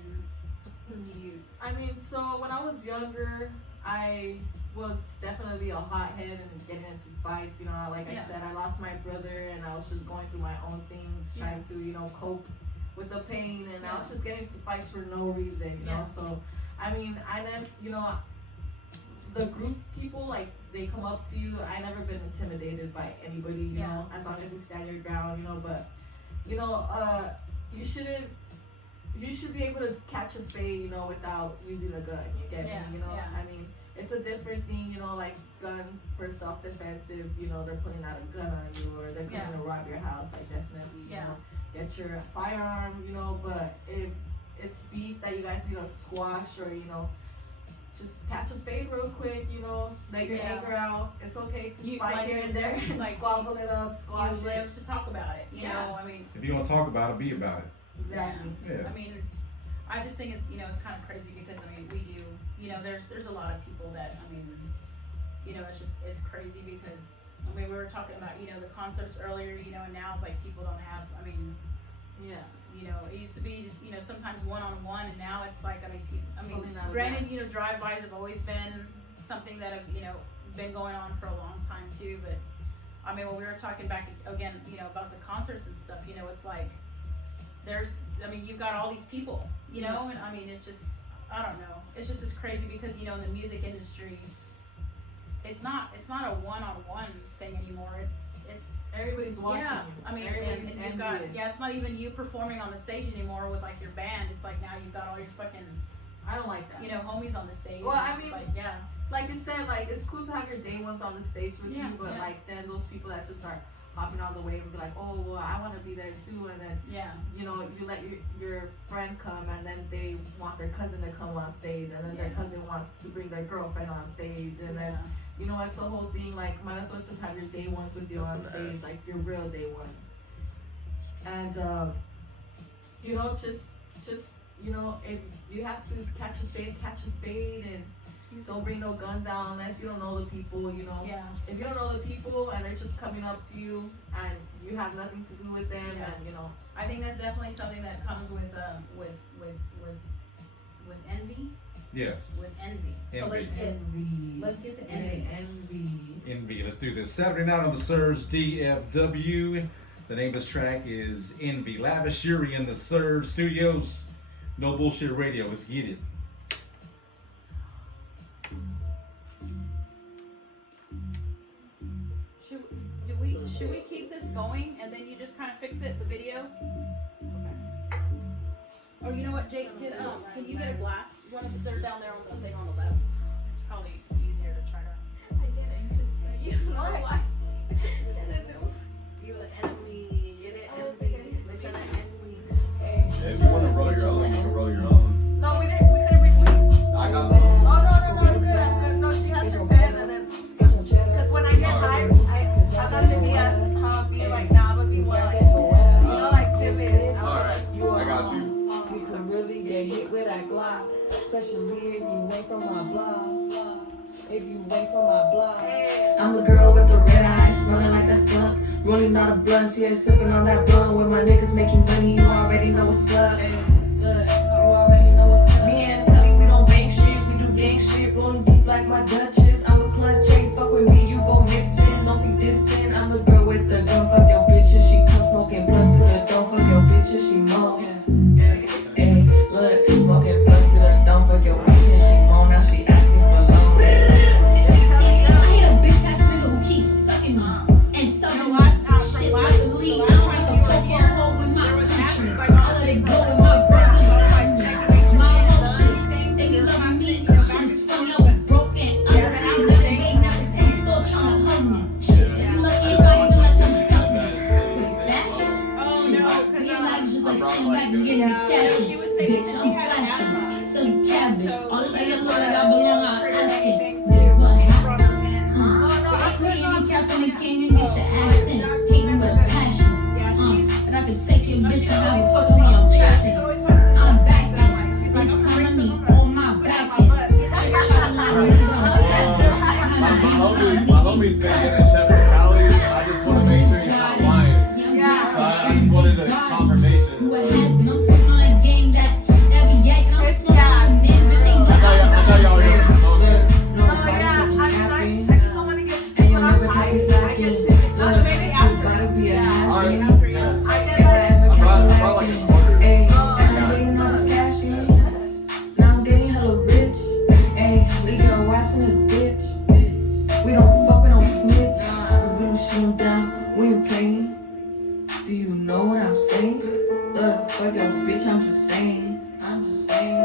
I mean, so when I was younger, I was definitely a hothead and getting into fights. You know, like I said, I lost my brother, and I was just going through my own things, trying to, you know, cope with the pain, and I was just getting into fights for no reason, you know. So I mean, I then, you know, the group people, like, they come up to you. I never been intimidated by anybody, you know, as long as you stand your ground, you know. But you know, you should be able to catch a fade, you know, without using a gun. You get me? You know, I mean, it's a different thing, you know, like gun for self-defense. If, you know, they're putting out a gun on you, or they're coming to rob your house, like, definitely, you know, get your firearm, you know. But if it's beef that you guys need to squash, or, you know, just catch a fade real quick, you know, let your anger out. It's okay to fight like, here and there, and like, squabble it up, squash it. Live to talk about it, you know. I mean, if you don't talk about it, be about it. Exactly. Yeah. I mean, I just think it's, you know, it's kind of crazy because, I mean, we do, you know, there's a lot of people that, I mean, you know, it's crazy because, I mean, we were talking about, you know, the concerts earlier, you know, and now it's like people don't have, I mean, you know, it used to be just, you know, sometimes one-on-one, and now it's like, I mean, granted, you know, drive-bys have always been something that have, you know, been going on for a long time too, but, I mean, when we were talking back again, you know, about the concerts and stuff, you know, it's like, you've got all these people, you know, and I mean, it's just, I don't know, it's just as crazy because, you know, in the music industry, it's not a one-on-one thing anymore. It's everybody's watching. Yeah, I mean, and you've got, it's not even you performing on the stage anymore with like your band. It's like now you've got all your fucking, I don't like that, you know, homies on the stage. Well, I mean, like you said, like, it's cool to have your day ones on the stage with you, but like then those people that just start hopping on the wave and be like, oh, well, I want to be there too, and then you know, you let your friend come, and then they want their cousin to come on stage, and then their cousin wants to bring their girlfriend on stage, and then, you know, it's a whole thing. Like, might as well just have your day ones with you on stage, like your real day ones. And you know, just you know, if you have to catch a fade, and don't bring no guns out unless you don't know the people, you know. If you don't know the people and they're just coming up to you and you have nothing to do with them, and, you know, I think that's definitely something that comes with envy. Yes. With envy. So let's get to envy. Envy. Let's do this. Saturday night on the Surge DFW. The name of this track is Envy. Lavish, Yuri in the Surge Studios. No Bullshit Radio. Let's get it. Should we keep this going and then you just kind of fix it, the video? Okay. Or you know what, Jake, can you get a glass? One of they're down there on the thing on the left. Probably easier to try to. I get it. You know what? You an enemy. Get it, envy. They're trying to envy. Hey, if you want to roll your own, you can roll your own. No, we couldn't read. I got some. Oh, no, I'm good. No, she has her pen, and then, because when I get tired, I'm not gonna be as being like, nah, I'm gonna be more like, you know, like timid. Alright, I got you. You could really get hit with that Glock, especially if you ain't from my block. If you ain't from my block. I'm the girl with the red eyes, smelling like that skunk. Rolling out of blunts, yeah, sipping on that blunt. With my niggas making money, you already know what's up. You already know what's up. Me and Telly, we don't bank shit, we do gang shit. Rolling deep like my Duchess. I'm a clutch, ain't fuck with me, you go missing. Don't see dissing. I'm the girl with the gun, fuck your bitch, and she come smoking blunts to the throne. Fuck your bitch, and she moan. Hey, look, smoking blunts to the throne. Fuck your bitch, and she moan. Now she asking for loan. I hear a bitch ass nigga who keeps sucking me and sucking me. Shit like a lead. I don't like to poke a hole in my country. I let it go. bitch, I'm flashing. Silly cabbage. All this other Lord I got belong out asking. What happened? Ain't handicapped when it came and get your ass in. Hating with a passion. But I could take your bitch and have a fucking while I'm trapping. I'm backing. This time I need all my backings. Chick try to lie me down savage. My homie's been getting Chef Cali. I just want to make sure he's not lying. I just wanted a confirmation. Who it has been? I'm smoking on a game that be yakking. I'm smoking on a dance, bitch. Ain't I thought y'all were here. And you'll never catch me slacking. Look, you gotta be a has-been. If I ever catch you lacking. Ayy, and I'm getting all this cash in. Now I'm getting hella rich. Ayy, leave your ass in the ditch. We don't fuck, we don't snitch. We don't shoot 'em down, we ain't playing. Do you know what I'm saying? Look, fuck your bitch, I'm just saying. I'm just saying.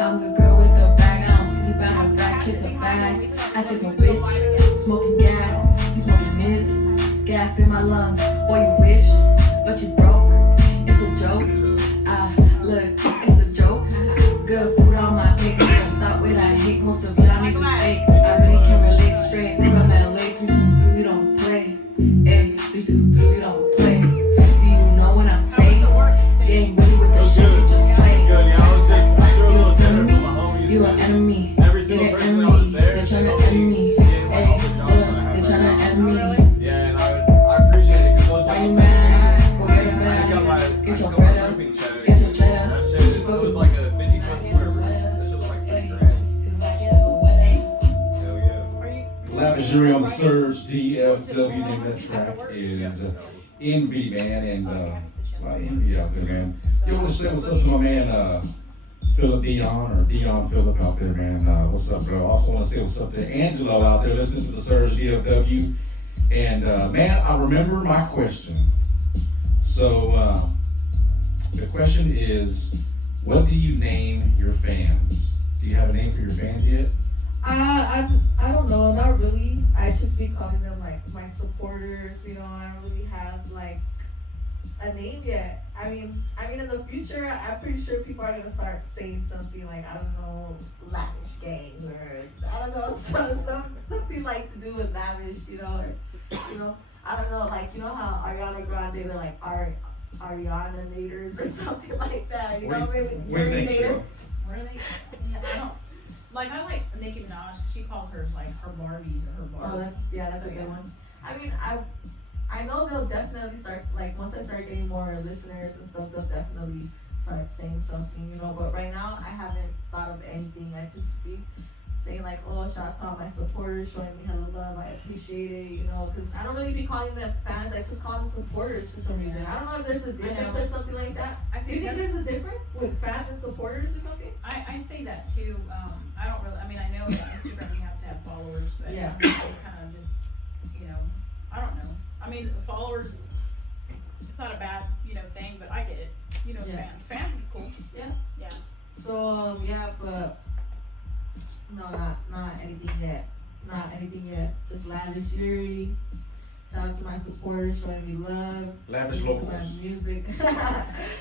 I'm the girl with the bag, I don't sleep out of back, kiss a bag. I kiss a bitch, smoking gas, you smoking mids. Gas in my lungs, boy you wish, but you broke. It's a joke. Look, it's a joke. Good food on my plate, never stop with I hate most of y'all niggas fake. I really can't relate straight from LA. 323, we don't play. Hey, 323, we don't play. Do you know what I'm saying? They ain't really with the shit, you just play. Good, yeah, I threw a little dinner for my homies. You an enemy. Every You're single the person that enemy. was there. They're tryna end me. Hey, look, they're tryna end me. Yeah, and I appreciate it because Why you mad? Go get it I just got back. my Get your my bread up. roofing check. Get your cheddar. That shit was like a 50-cent square room. That shit was like $3 grand. Cause I get a wedding. Hell yeah. Lavish Yuri on the Surge DFW. Name of that track is Envy, man, and a lot of envy out there, man. You want to say what's up to my man Philip Dion or Dion Philip out there, man? What's up, bro? Also want to say what's up to Angelo out there listening to the Surge DFW. And man, I remember my question. So the question is, what do you name your fans? Do you have a name for your fans yet? I don't know, not really. I just be calling them like my supporters, you know. I don't really have like a name yet. I mean in the future I'm pretty sure people are gonna start saying something like, I don't know, lavish gangs, or I don't know, something like to do with lavish, you know, or you know, I don't know, like you know how Ariana Grande, they're like Ariana Naders or something like that, you know, maybe Yuri Naders. Really? Yeah, I don't. Like, I like Nicki Minaj. She calls hers like her Barbies or her Barbies. Oh, that's a good one. I mean, I know they'll definitely start, like, once I start getting more listeners and stuff, they'll definitely start saying something, you know. But right now, I haven't thought of anything. I just be saying like, oh, shout out to all my supporters, showing me hella love. I appreciate it, you know, because I don't really be calling them fans. I just call them supporters for some reason. I don't know if there's a difference or something like that. Do you think there's a difference with fans and supporters or something? I say that too. I don't really. I mean, I know that Instagram you have to have followers, but Yeah. kind of just, you know, I don't know. I mean, followers, it's not a bad, you know, thing, but I get it. You know, Yeah. fans is cool. Yeah. Yeah. So yeah, but no, not anything yet. Not anything yet. Just Lavish Yuri. Shout out to my supporters showing me love. Lavish To my locals. music.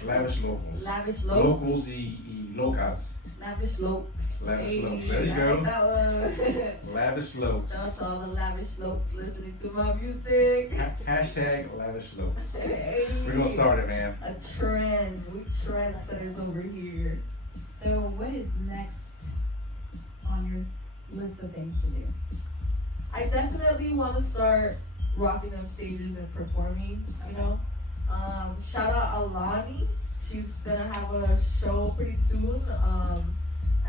Lavish locals. Lavish locals. Locals y locas. Lavish lokes. Lavish Hey, lokes. There you I go. like that one. Lavish lokes. Shout out to all the lavish lokes listening to my music. Hashtag lavish lokes. Hey. We're gonna start it, man. A trend. We trendsetters over here. So, what is next on your list of things to do? I definitely want to start rocking up stages and performing, you know. Shout out Alani. She's gonna have a show pretty soon.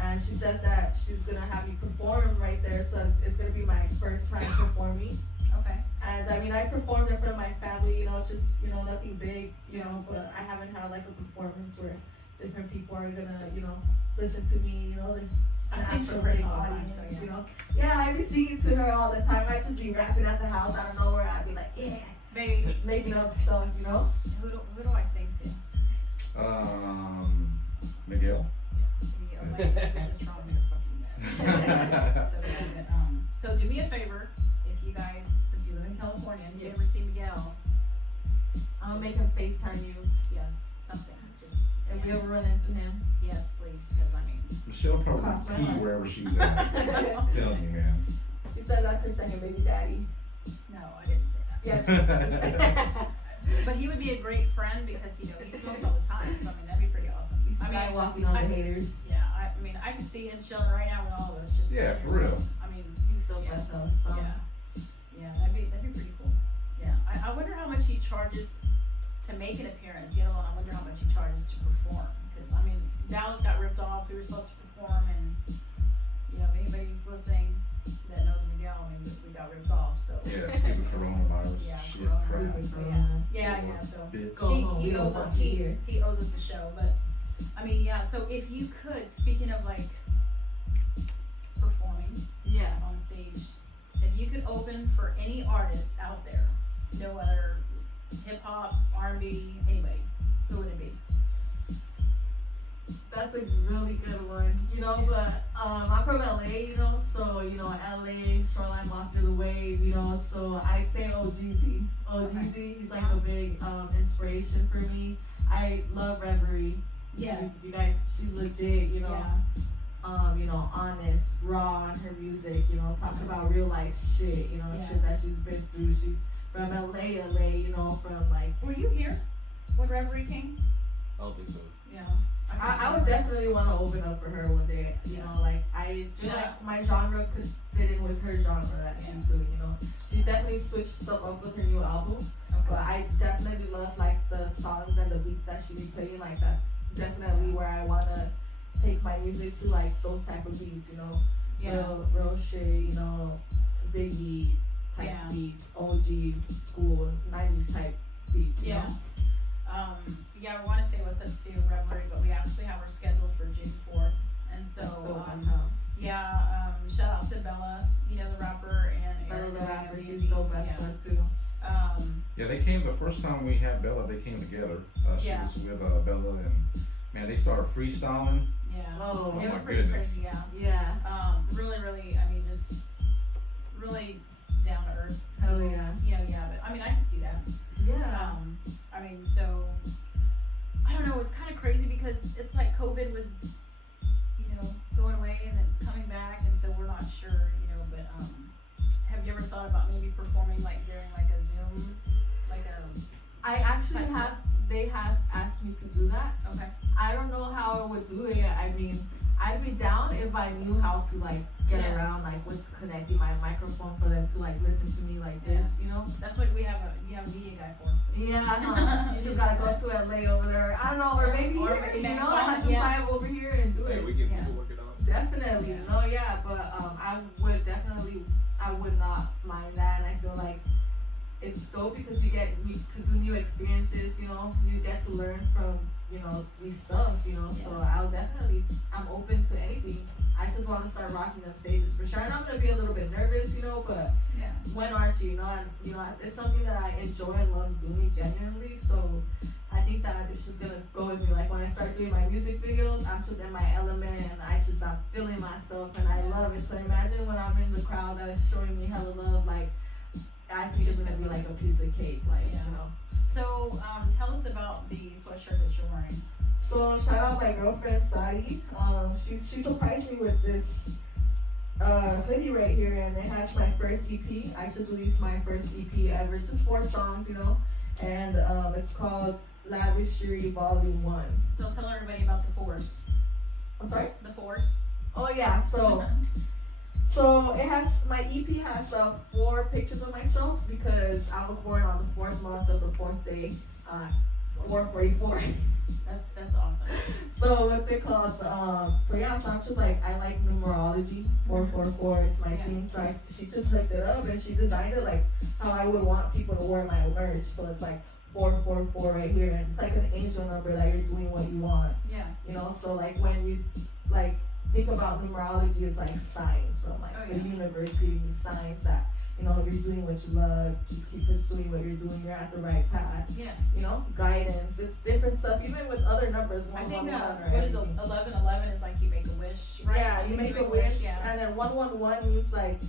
And she says that she's gonna have me perform right there. So it's gonna be my first time performing. Okay. And I mean, I performed in front of my family, you know, just, you know, nothing big, you know, but I haven't had like a performance where different people are gonna, you know, listen to me, you know, there's an I sing actual for Kris big all the time, audience, so you know. Yeah, I be singing to her all the time. I just be rapping at the house. I don't know where I'd be like, yeah, Baby, just making up stuff, you know. who do I sing to? Miguel. So do me a favor, if you guys, since you live in California and you ever see Miguel, I'm gonna make him FaceTime you. yes, something, just if we ever run into him. Yes, please, because I mean, Michelle probably Cross my pee heart. wherever she's at. I'm telling you, man. She said that's her second baby daddy. no, I didn't say that. Yeah, But he would be a great friend because, you know, he smokes all the time, so I mean, that'd be pretty awesome. He's skywalking on the haters. Yeah, I mean, I can see him chilling right now with all of us, just. Yeah, sitting for there, real. so, I mean, He's so blessed on his son. yeah, that'd be pretty cool. Yeah, I wonder how much he charges to make an appearance, you know, and I wonder how much he charges to perform, because, I mean, Dallas got ripped off, we were supposed to perform, and, you know, if anybody's listening that knows Miguel, I mean, we got ripped off, so. Yeah, stupid coronavirus. Yeah, Shit, corona. crap. So, yeah, so. Bitch. Go home, we He don't owes want us, you here. he owes us a show, but, I mean, yeah, so if you could, speaking of like performing Yeah. on stage, if you could open for any artist out there, no other hip hop, R&B, anybody, who would it be? That's a really good one, you know, but I'm from LA, you know, so, you know, LA, Shoreline walked through the wave, you know, so I say OGZ. OGZ, he's like a big inspiration for me. I love Reverie. Yes. You guys, she's legit, you know. Yeah. You know, honest, raw on her music, you know, talk about real life shit, you know, Yeah. shit that she's been through. She's from LA, you know, from like, Were you here when Reverie came? I don't think so. Yeah. I would definitely want to open up for her one day, you know, like, I feel like my genre could fit in with her genre that she's doing, you know. She definitely switched stuff up with her new album, but I definitely love, like, the songs and the beats that she be playing, like, that's definitely where I want to take my music to, like, those type of beats, you know. Real shit, you know, Biggie type beats, OG school, 90s type beats, you know. Yeah, I want to say what's up to Reverie, but we actually have her scheduled for June 4th, and so, shout out to Bella, you know, the rapper, and Bella Aaron, the rapper, the she's dope as fuck too. Yeah, they came the first time we had Bella. They came together. She was with Bella, and man, they started freestyling. Yeah. Oh, It my was pretty goodness. crazy, yeah. Yeah. Really, I mean, just really down to earth. Hell yeah. But I mean, I can see that. Yeah. I mean, so, I don't know, it's kind of crazy because it's like COVID was, you know, going away and then it's coming back, and so we're not sure, you know, but, have you ever thought about maybe performing like during like a Zoom, like a, I actually they have asked me to do that. okay. I don't know how I would do it. I mean, I'd be down if I knew how to like get around like with connecting my microphone for them to like listen to me like this, you know? That's what you have a media guy for. Yeah, you just gotta go to LA over there. I don't know, or maybe Or here, maybe you know, fly- I have to fly over here and do Hey, it. we can Yeah. work it out. Definitely, no, yeah, but I would not mind that, and I feel like it's dope because you get to do new experiences, you know, you get to learn from, you know, these stuff, you know, so I'm open to anything. I just want to start rocking up stages for sure, and I'm gonna be a little bit nervous, you know, but Yeah. when aren't you, you know, and, you know, it's something that I enjoy and love doing genuinely, so I think that it's just gonna go with me. Like when I start doing my music videos, I'm just in my element and I'm feeling myself and I love it. So imagine when I'm in the crowd that is showing me hella love, like I think it's gonna be like a piece of cake, like, you know. So, tell us about the sweatshirt that you're wearing. So shout out my girlfriend Sadi. She surprised me with this hoodie right here, and it has my first EP. I just released my first EP ever, just 4 songs, you know, and it's called Lavi Volume 1. So tell everybody about the force. I'm sorry? The force. Oh yeah, so it has, my EP has 4 pictures of myself because I was born on the 4th month of the 4th day, 444. That's awesome. So what's it called? So I'm just like, I like numerology, 444, it's my thing. So she just looked it up and she designed it like how I would want people to wear my merch. So it's like 444 right here, and it's like an angel number that you're doing what you want. Yeah. You know, so like when you like think about numerology, it's like signs from like the universe giving you signs that, you know, you're doing what you love, just keep pursuing what you're doing, you're at the right path. Yeah. You know, guidance, it's different stuff, even with other numbers. I think 111 or what is everything. 1111 is like you make a wish, right? Yeah, you make a wish, yeah. and then 111 means like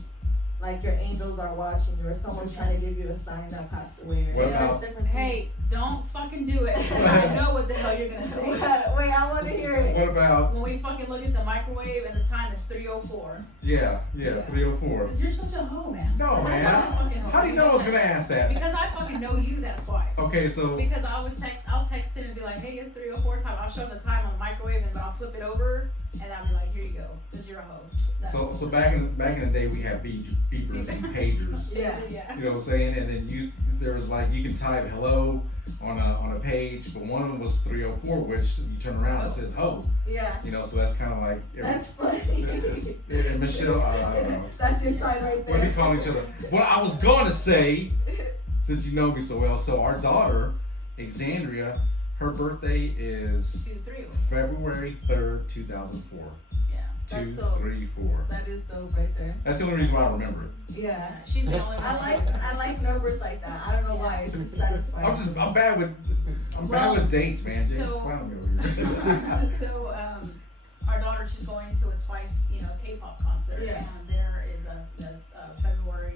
like your angels are watching you, or someone's trying to give you a sign that passed away. Or What there's about- different Hey, things. don't fucking do it. I know what the hell you're gonna say. Wait, I want to hear it. What about, When we fucking look at the microwave and the time is 3:04. yeah, 304. Because you're such a hoe, man. No, You're man. such a fucking hoe. How do you know I was gonna ask that? Because I fucking know you, that's why. Okay, so, Because I'll text him and be like, hey, it's 3:04 time. I'll show the time on the microwave and I'll flip it over and I'll be like, here you go. Because you're a hoe. so back in the day we had beepers and pagers. Yeah. You know what I'm saying? And then there was like, you can type hello on a page, but one of them was 304, which you turn around and it says ho. Yeah. You know, so that's kind of like, That's funny. and Michelle, I don't know. That's your sign right there. What do we call each other? Well, I was going to say, since you know me so well, so our daughter, Exandria, her birthday is 2-3. February 3rd, 2004. Yeah. Two, That's so- 3, 4. That is dope right there. That's the only reason why I remember it. Yeah. She's the only one. I like numbers like that. I don't know why. It's just satisfying. I'm bad with dates, man. Just So- clown me over here. So, our daughter, she's going to a twice, K-pop concert. Yeah. And there is that's February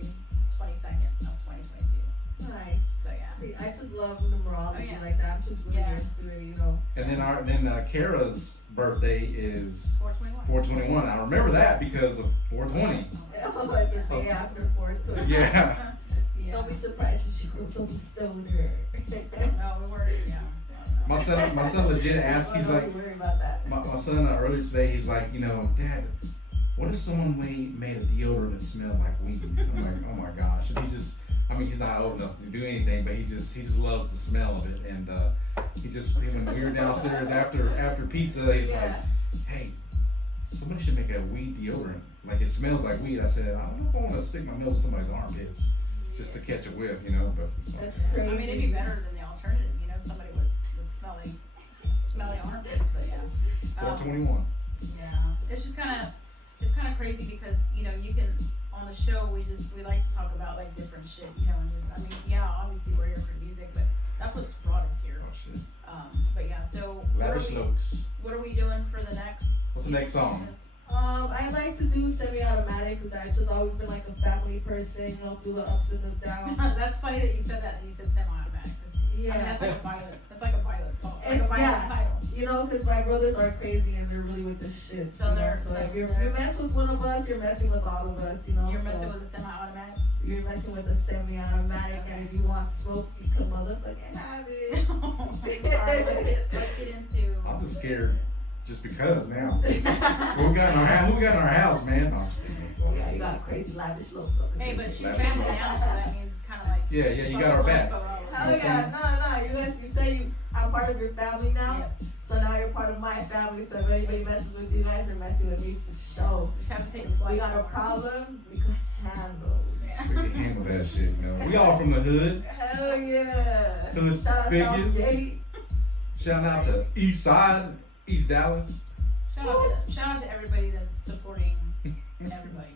22nd of 2022. Nice. So, yeah. See, I just love numerology Oh, yeah. like that. I'm just really Yeah. into it, you know. And then Kara's birthday is 421. 421. I remember that because of 420. Oh, it's a day after 420. Yeah. Don't be surprised if she goes something stoned her. No, we were, yeah. My son legit asked. He's like, Don't worry about that. my son earlier today. He's like, Dad, what if someone made a deodorant that smelled like weed? I'm like, oh my gosh. And he's not old enough to do anything, but he just loves the smell of it. And when we were downstairs after pizza, he's like, hey, somebody should make a weed deodorant. Like it smells like weed. I said, I don't know if I want to stick my nose in somebody's armpits just to catch a whiff, but. That's crazy. I mean, it'd be better than the alternative, somebody with smelly armpits, but yeah. 421. Yeah, it's kind of crazy because you can on the show we like to talk about like different shit, and obviously we're here for music, but that's what's brought us here. Oh shit. But yeah, so Lavish looks. what are we doing for the next? What's the next song? I like to do semi-automatic because I've just always been like a family person, through the ups and the downs. That's funny that you said that and you said semi-automatic. 'Cause, Yeah. I mean, that's like a violent song, like a It's- violent yeah. title. Because my brothers are crazy and they're really with this shit. So they're- so if you they're- mess with one of us, you're messing with all of us. You're so, messing with a semi-automatic. so you're messing with a semi-automatic, and if you want smoke, you can motherfucking have it. Alright, let's get into. I'm just scared, just because now. Who we got in our house, man? No, I'm just kidding. Yeah, you got a crazy lavish look. So Hey, but she's family now, so that means it's kind of like. Yeah, you got our back. Hell yeah, no. You say I'm part of your family now. Yes. So now you're part of my family. So if anybody messes with you guys, they're messing with me for sure. You have to take the If flight. we got a problem, we can handle it. We can handle that shit, We all from the hood. Hell yeah. Hood Shout out figures. Southgate. Shout out to East Side, East Dallas. Shout out to everybody that's supporting everybody.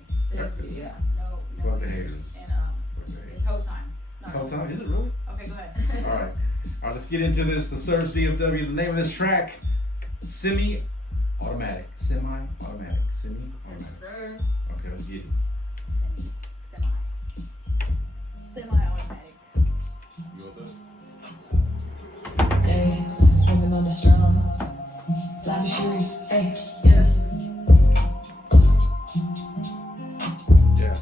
Yeah. No. Fuck the haters. And it's whole time. No. Whole time? Is it really? Okay, go ahead. All right, let's get into this. The Surge DFW. The name of this track, Semi-Automatic. Semi-Automatic. Sir. Okay, let's get it. Semi-automatic. Hey, swimming on the strong. Lavish Yuri, hey, yeah. Yeah.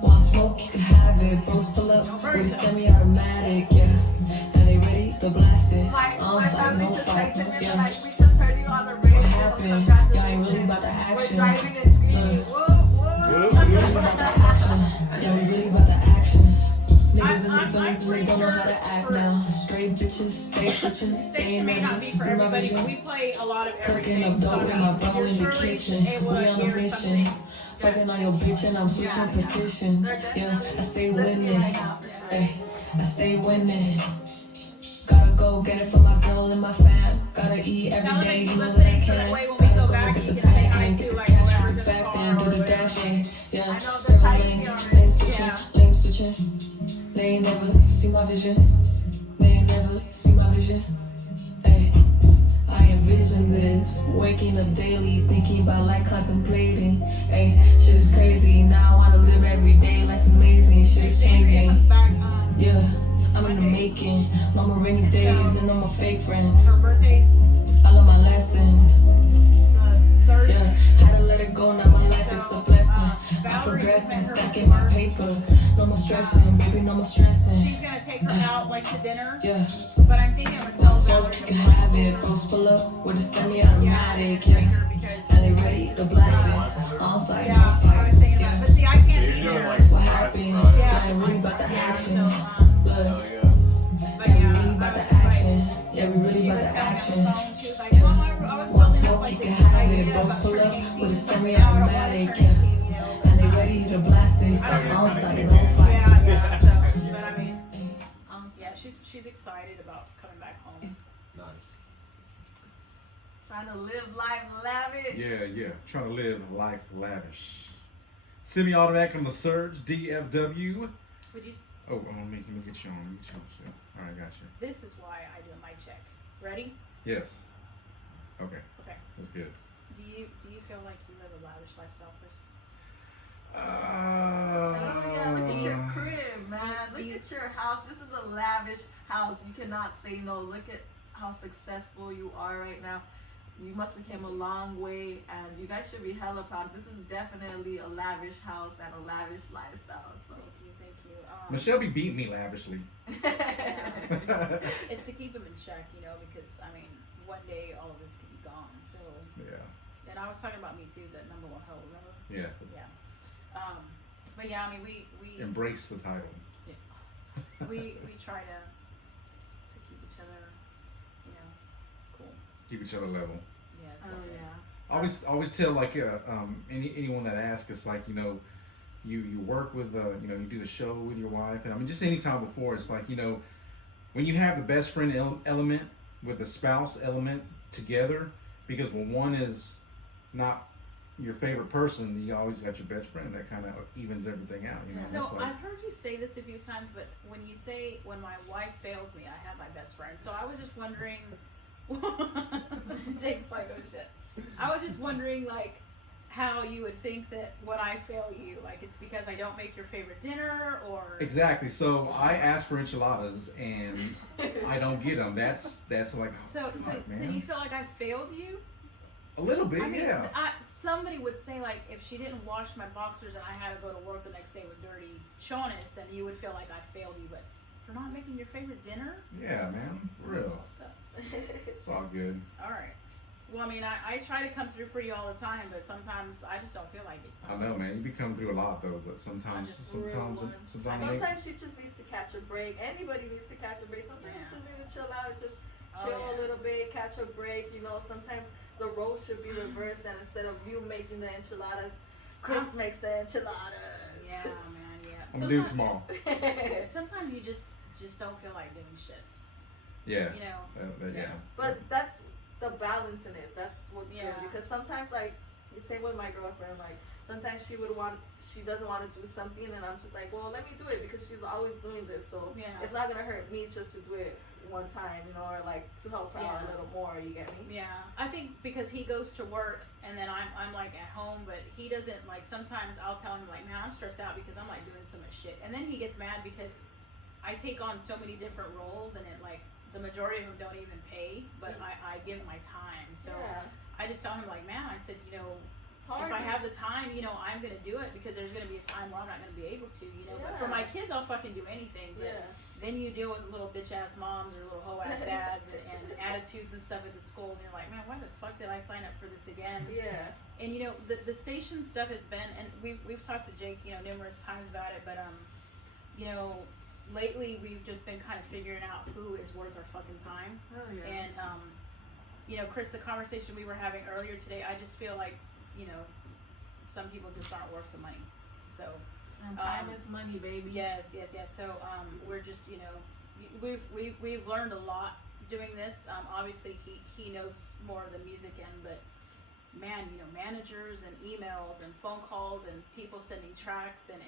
Want smoke, you can have it. Bros pull up with a semi-automatic, yeah. And they ready to blast it. On site, no fight, yeah. What happened? Y'all ain't really about the action. We really about the action. Yeah, we really about the action. Niggas in their feelings and they don't know how to act now. Straight bitches, stay switching. They ain't never see my vision. We play a lot of Cooking up dope with my bro in the kitchen. We on a mission. Fucking on your bitch and I'm switching positions. Yeah, I stay winning. Hey, I stay winning. Gotta go get it for my girl and my fam. Gotta eat every day, you know that I can. Gotta go get the bag and get the cash from the back then. Do the dashing. Yeah, 7 lanes, lane switching, lane switching. They ain't never see my vision. They ain't never see my vision. Hey, I am envision this. Waking up daily, thinking about life, contemplating. Hey, shit is crazy. Now I wanna live every day. Life's amazing. Shit is changing. Yeah, I'm in the making. No more rainy days and no more fake friends. I love my lessons. Yeah, had to let it go. Now my life is a blessing. I'm progressing, stacking my paper. No more stressing, baby, no more stressing. She's gonna take her out like to dinner. Yeah. But I'm thinking I'm gonna One tell smoke, you can have it. Bros pull up with a semi-automatic, yeah. And they ready to blast it. On side, no I fight, was thinking about yeah. it. But see, I can't see You're her. like, What happened? I ain't really about the action. Look, But yeah, we yeah, really about the action. Yeah, we really about the action. she was like, well, I One was building smoke, up like you this can have idea it. Bros about pull turning up with a 18. semi-automatic, yeah. And they ready to blast it. On side, no fight. Yeah, so, but I mean, yeah, she's excited about coming back home. Nice. Trying to live life lavish. Yeah. Trying to live life lavish. Semi-automatic on the Surge DFW. Would you? Oh, let me get you on. All right, got you. This is why I do a mic check. Ready? Yes. Okay, Okay. that's good. Do you feel like you live a lavish lifestyle, Kris? Oh yeah, look at your crib, man. Look at your house. This is a lavish house. You cannot say no. Look at how successful you are right now. You must have came a long way, and you guys should be hella proud. This is definitely a lavish house and a lavish lifestyle. So Thank you. Michelle be beating me lavishly. It's to keep him in check, because I mean, one day all of this could be gone. So, Yeah. and I was talking about me too, that number one hoe, remember? Yeah. Yeah. But yeah, I mean, we Embrace the title. we try to keep each other, cool. Keep each other level. Yeah. It's oh okay. yeah. Always tell like anyone that asks, it's like you work with you do the show with your wife, and I mean just any time before, it's like when you have the best friend element with the spouse element together, because when one is not your favorite person, you always got your best friend that kind of evens everything out. So It's like, I've heard you say this a few times, but when you say when my wife fails me, I have my best friend. So I was just wondering. Jake's like, oh shit. I was just wondering like how you would think that when I fail you, like it's because I don't make your favorite dinner or exactly. So I ask for enchiladas and I don't get them. That's like so man. you feel like I failed you? A little bit, I mean, yeah. somebody would say like if she didn't wash my boxers and I had to go to work the next day with dirty chonis, then you would feel like I failed you. But for not making your favorite dinner? Yeah, man, for real. It's all good. All right. Well, I mean, I try to come through for you all the time, but sometimes I just don't feel like it. I know, man. You be coming through a lot though, but sometimes Sometimes she just needs to catch a break. Anybody needs to catch a break. Sometimes you just need to chill out, just chill a little bit, catch a break. Sometimes the roles should be reversed, and instead of you making the enchiladas, Kris makes the enchiladas. Yeah, man, yeah. I'm gonna do it tomorrow. Sometimes you just don't feel like doing shit. Yeah. Yeah. But that's the balance in it. That's what's Yeah. good, because sometimes like the same with my girlfriend, like sometimes she doesn't want to do something, and I'm just like, well, let me do it, because she's always doing this, so it's not gonna hurt me just to do it one time, or like to help her out a little more. You get me? Yeah, I think because he goes to work and then I'm like at home, but he doesn't like. Sometimes I'll tell him like, man, I'm stressed out because I'm like doing so much shit, and then he gets mad because I take on so many different roles, and it like the majority of them don't even pay, but I give my time. So I just tell him like, man, I said, it's hard. If I have the time, I'm gonna do it, because there's gonna be a time where I'm not gonna be able to, But for my kids, I'll fucking do anything. But then you deal with little bitch ass moms or little hoe ass dads and attitudes and stuff at the schools, and you're like, man, why the fuck did I sign up for this again? Yeah. And the station stuff has been, and we've talked to Jake, numerous times about it, but lately we've just been kind of figuring out who is worth our fucking time. Oh, yeah. And Kris, the conversation we were having earlier today, I just feel like some people just aren't worth the money. So and time is money, baby. Yes. So we're just we've learned a lot doing this. Obviously he knows more of the music end, but man, managers and emails and phone calls and people sending tracks and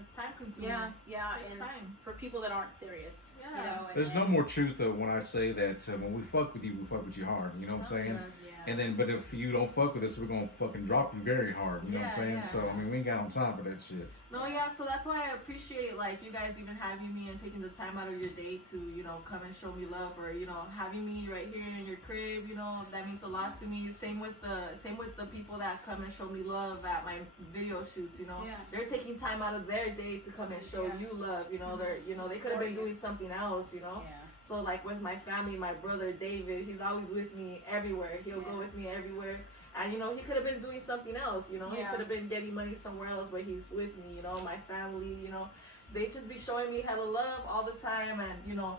It's time consuming. Yeah, It takes and time. for people that aren't serious, you Yeah. know. And There's no more truth though when I say that when we fuck with you, we fuck with you hard. You know what I'm saying? Yeah. And then, but if you don't fuck with us, we're gonna fucking drop you very hard. You know what I'm saying? Yeah. So I mean, we ain't got no time for that shit. No, yeah, so that's why I appreciate like you guys even having me and taking the time out of your day to, you know, come and show me love, or, you know, having me right here in your crib, you know, that means a lot to me. Same with the people that come and show me love at my video shoots, you know. Yeah. They're taking time out of their day to come and show you love, you know. They're, you know, they could have been doing something else, you know. Yeah. So like with my family, my brother David, he's always with me everywhere. He'll go with me everywhere. And, you know, he could have been doing something else, you know. He could have been getting money somewhere else, but he's with me, you know. My family, you know, they just be showing me hella love all the time. And, you know,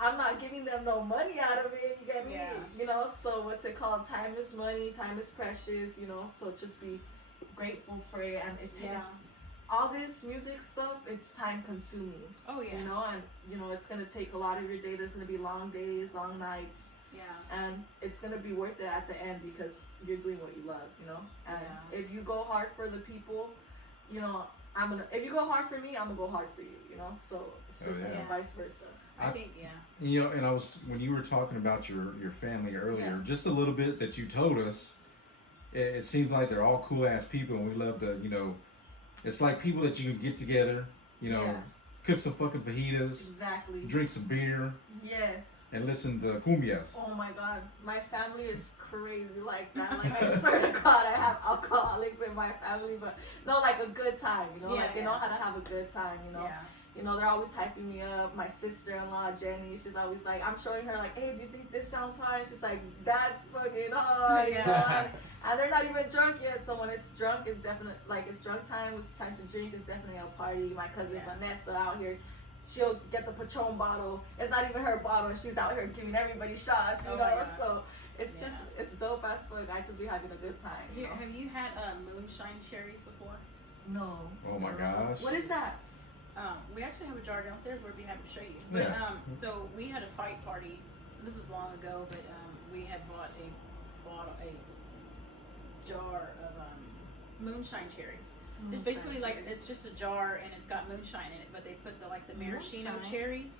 I'm not giving them no money out of it, you get me? Yeah. You know, so what's it called? Time is money, time is precious, you know. So just be grateful for it. And it takes all this music stuff, it's time consuming. Oh, yeah. You know, and, you know, it's going to take a lot of your day. There's going to be long days, long nights. Yeah. And it's gonna be worth it at the end because you're doing what you love, you know. And if you go hard for the people, you know, if you go hard for me, I'm gonna go hard for you, you know. So it's just like vice versa. I think, You know, and I was, when you were talking about your family earlier, just a little bit that you told us, it seems like they're all cool ass people, and we love to, you know, it's like people that you can get together, you know, cook some fucking fajitas, Exactly. drink some beer, Yes. and listen to cumbias. Oh my God, my family is crazy like that. Like, I swear to God, I have alcoholics in my family, but no, like a good time, you know. Like they know how to have a good time, you know. Yeah. You know, they're always hyping me up. My sister-in-law, Jenny, she's always like, I'm showing her like, hey, do you think this sounds hard? She's like, that's fucking hard, you know? And they're not even drunk yet, so when it's drunk, it's definitely, like, it's drunk time, it's time to drink, it's definitely a party. My cousin Vanessa out here, she'll get the Patron bottle. It's not even her bottle, she's out here giving everybody shots, you know? So it's just, it's dope as fuck. I just be having a good time, you know? Have you had moonshine cherries before? No. Oh my gosh. What is that? We actually have a jar downstairs where we'd be happy to show you. But so we had a fight party. This was long ago, but we had bought a jar of moonshine cherries. It's basically like it's just a jar and it's got moonshine in it, but they put the maraschino cherries.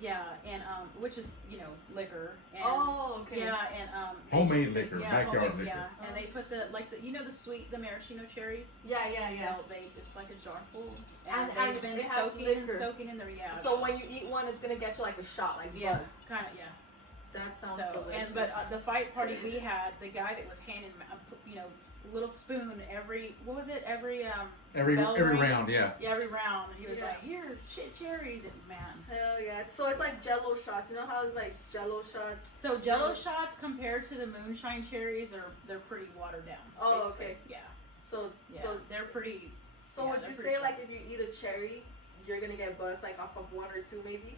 Yeah, and which is, you know, liquor. And, Yeah, and homemade liquor, backyard liquor. Yeah, and they put the you know the maraschino cherries. Yeah. It's like a jar full, And they've been it has soaking in the So when you eat one, it's gonna get you like a shot, like buzz. Kind of, That sounds So, delicious. but the fight party we had, the guy that was handing, you know, little spoon every every bell ring. round, every round. He was like, here, shit, cherries, and man. Hell yeah! So it's like Jello shots. You know how it's like Jello shots? So Jello shots compared to the moonshine cherries they're pretty watered down. Oh, basically. okay. Yeah. So they're pretty. So would you say like if you eat a cherry, you're gonna get buzzed like off of one or two maybe?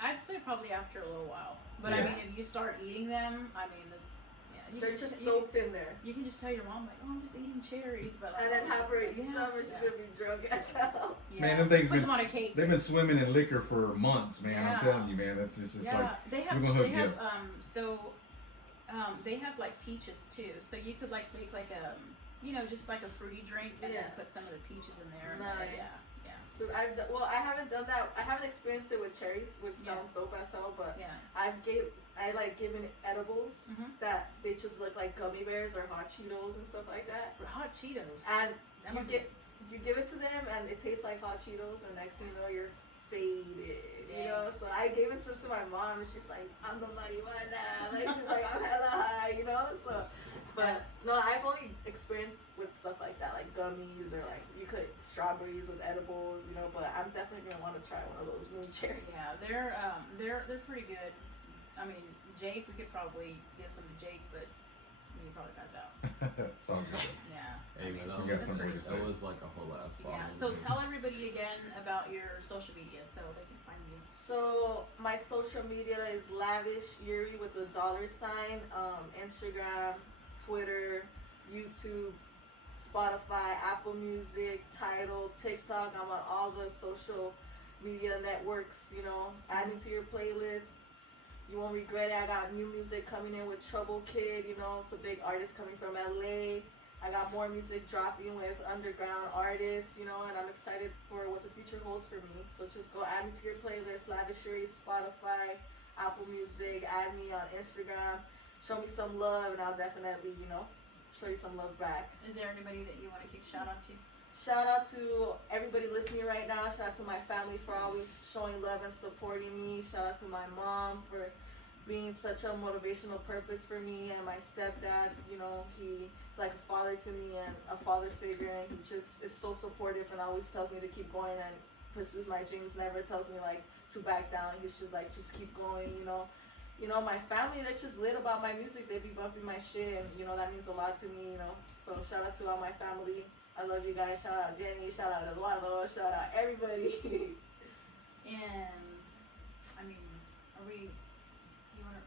I'd say probably after a little while. But I mean, if you start eating them, I mean, They're just soaked in there. You can just tell your mom like, oh, I'm just eating cherries, but and then have her eat some, or she's gonna be drunk as hell. Man, them things put them on a cake. They've been swimming in liquor for months, man. I'm telling you, man. That's just like they have they have like peaches too. So you could like make like a just like a fruity drink and then put some of the peaches in there. Nice. I haven't done that. I haven't experienced it with cherries, which sounds dope as hell. But I like given edibles that they just look like gummy bears or hot Cheetos and stuff like that. Hot Cheetos. And you give it to them and it tastes like hot Cheetos, and next thing you know you're faded. You know. So I gave it some to my mom, and she's like, I'm the money one now. Like she's like, I'm hella high. You know. So. But no, I've only experienced with stuff like that, like gummies or like you could strawberries with edibles, you know. But I'm definitely gonna want to try one of those moon cherries. Yeah, they're pretty good. I mean, Jake, we could probably give some to Jake, but he'd probably pass out. It's all good. Yeah. Hey, man, We got somebody to say. that was like a whole ass bottle. Yeah. So tell everybody again about your social media so they can find you. So my social media is Lavish Yuri with the $, Instagram, Twitter, YouTube, Spotify, Apple Music, Tidal, TikTok. I'm on all the social media networks, you know. Add me to your playlist. You won't regret it. I got new music coming in with Trouble Kid, you know. It's a big artist coming from LA. I got more music dropping with underground artists, you know, and I'm excited for what the future holds for me. So just go add me to your playlist, Lavi, Spotify, Apple Music, add me on Instagram, show me some love, and I'll definitely, you know, show you some love back. Is there anybody that you want to kick shout out to? Shout out to everybody listening right now. Shout out to my family for always showing love and supporting me. Shout out to my mom for being such a motivational purpose for me, and my stepdad, you know, he's like a father to me and a father figure, and he just is so supportive and always tells me to keep going and pursues my dreams, never tells me like to back down. He's just like, just keep going, you know. You know, my family, they're just lit about my music. They be bumping my shit, and you know, that means a lot to me, you know. So shout out to all my family. I love you guys. Shout out Jenny, shout out Eduardo, shout out everybody. And I mean, are we? You wanna?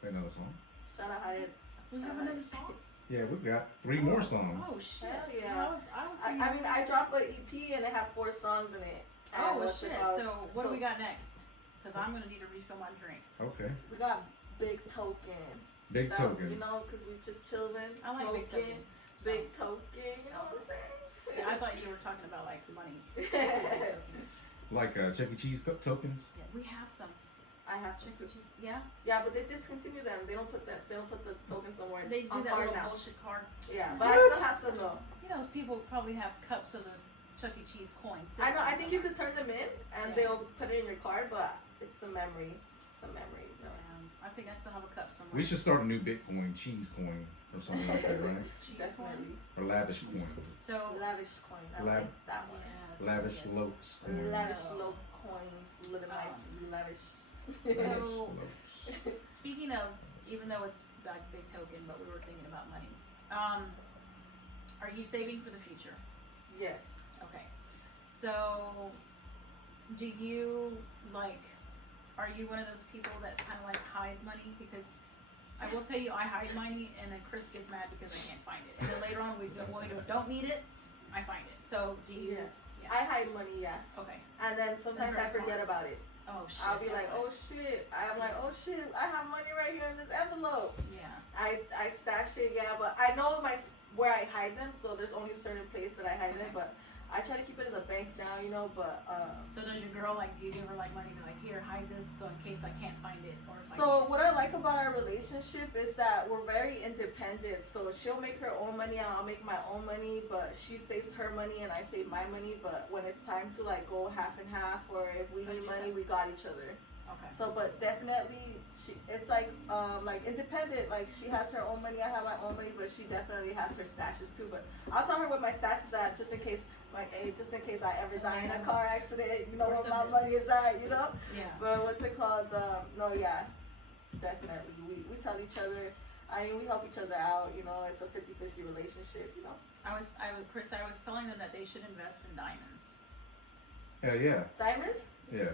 Play another song. Shout out Hyatt. We have another song. Yeah, we've got 3 more songs. Oh shit! Hell yeah. You know, I was I mean, I dropped an EP and it had 4 songs in it. And Oh what's shit! it called? So what do we got next? Because I'm gonna need to refill my drink. Okay. We got Big Token. Big That, Token. You know, because we just chilling, I like Big smoking. Token. Big Token, you know what I'm saying? Yeah, I thought you were talking about like money. Like Chuck E. Cheese tokens. Yeah, we have some. I have some Chuck E. too. Cheese. Yeah. Yeah, but they discontinue them. They don't put the token somewhere. It's They do on that card little now. bullshit card. Yeah, but I still have some though. You know, people probably have cups of the Chuck E. Cheese coins. I know. I think you could turn them in and Yeah. they'll put it in your card, but it's the memory. Some memories. You know? I think I still have a cup somewhere. We should start a new Bitcoin cheese coin or something like that, right? Cheese Definitely. Or lavish coin. So Lavish coin. I Lav- like that one. yes, Lavish yes. lokes coin. Lavish low coins, living life lavish. So Lokes. speaking of, even though it's like big token, but we were thinking about money. Are you saving for the future? Yes. Okay. So, do you like? Are you one of those people that kind of like hides money? Because I will tell you, I hide money, and then Kris gets mad because I can't find it. And then later on, we don't need it, I find it. So, do you? Yeah. I hide money, yeah. Okay. And then sometimes I That's very forget smart. about it. Oh shit. I'll be like, oh shit. I'm like, oh shit, I have money right here in this envelope. Yeah. I stash it, yeah, but I know where I hide them, so there's only certain place that I hide them, but I try to keep it in the bank now, you know, but So does your girl like? Do you give her like money? Be like, here, hide this, so in case I can't find it. Or if I so what I like about our relationship is that we're very independent. So she'll make her own money, I'll make my own money, but she saves her money and I save my money. But when it's time to like go half and half, or if we need money, we got each other. Okay. So, but definitely, it's like independent. Like she has her own money, I have my own money, but she definitely has her stashes too. But I'll tell her what my stashes are, just in case, just in case I ever die in a car accident. You know Or where my something. money is at, you know. Yeah. But what's it called? No, yeah, definitely. We tell each other. I mean, we help each other out. You know, it's a 50-50 relationship. You know. Kris, I was telling them that they should invest in diamonds. Hell yeah. Diamonds. Yeah.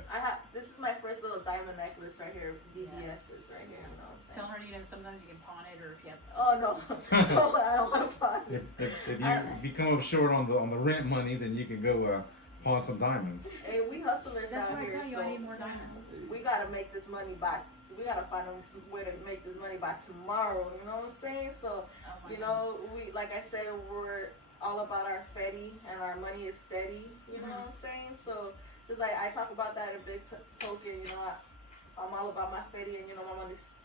This is my first little diamond necklace right here. BBS's right here. You know what I'm saying? Tell her, you know, sometimes you can pawn it, or if you have. Oh no, I don't want to pawn it. If you come up short on the rent money, then you can go pawn some diamonds. Hey, we hustlers That's out why I here, tell you, so I need more diamonds. we gotta make this money back. We gotta find a way to make this money by tomorrow. You know what I'm saying? So, Oh my you God. know, we like I said, we're all about our fetty, and our money is steady. You know what I'm saying? So, just like I talk about that in Big Token, you know, I'm all about my fetty, and you know,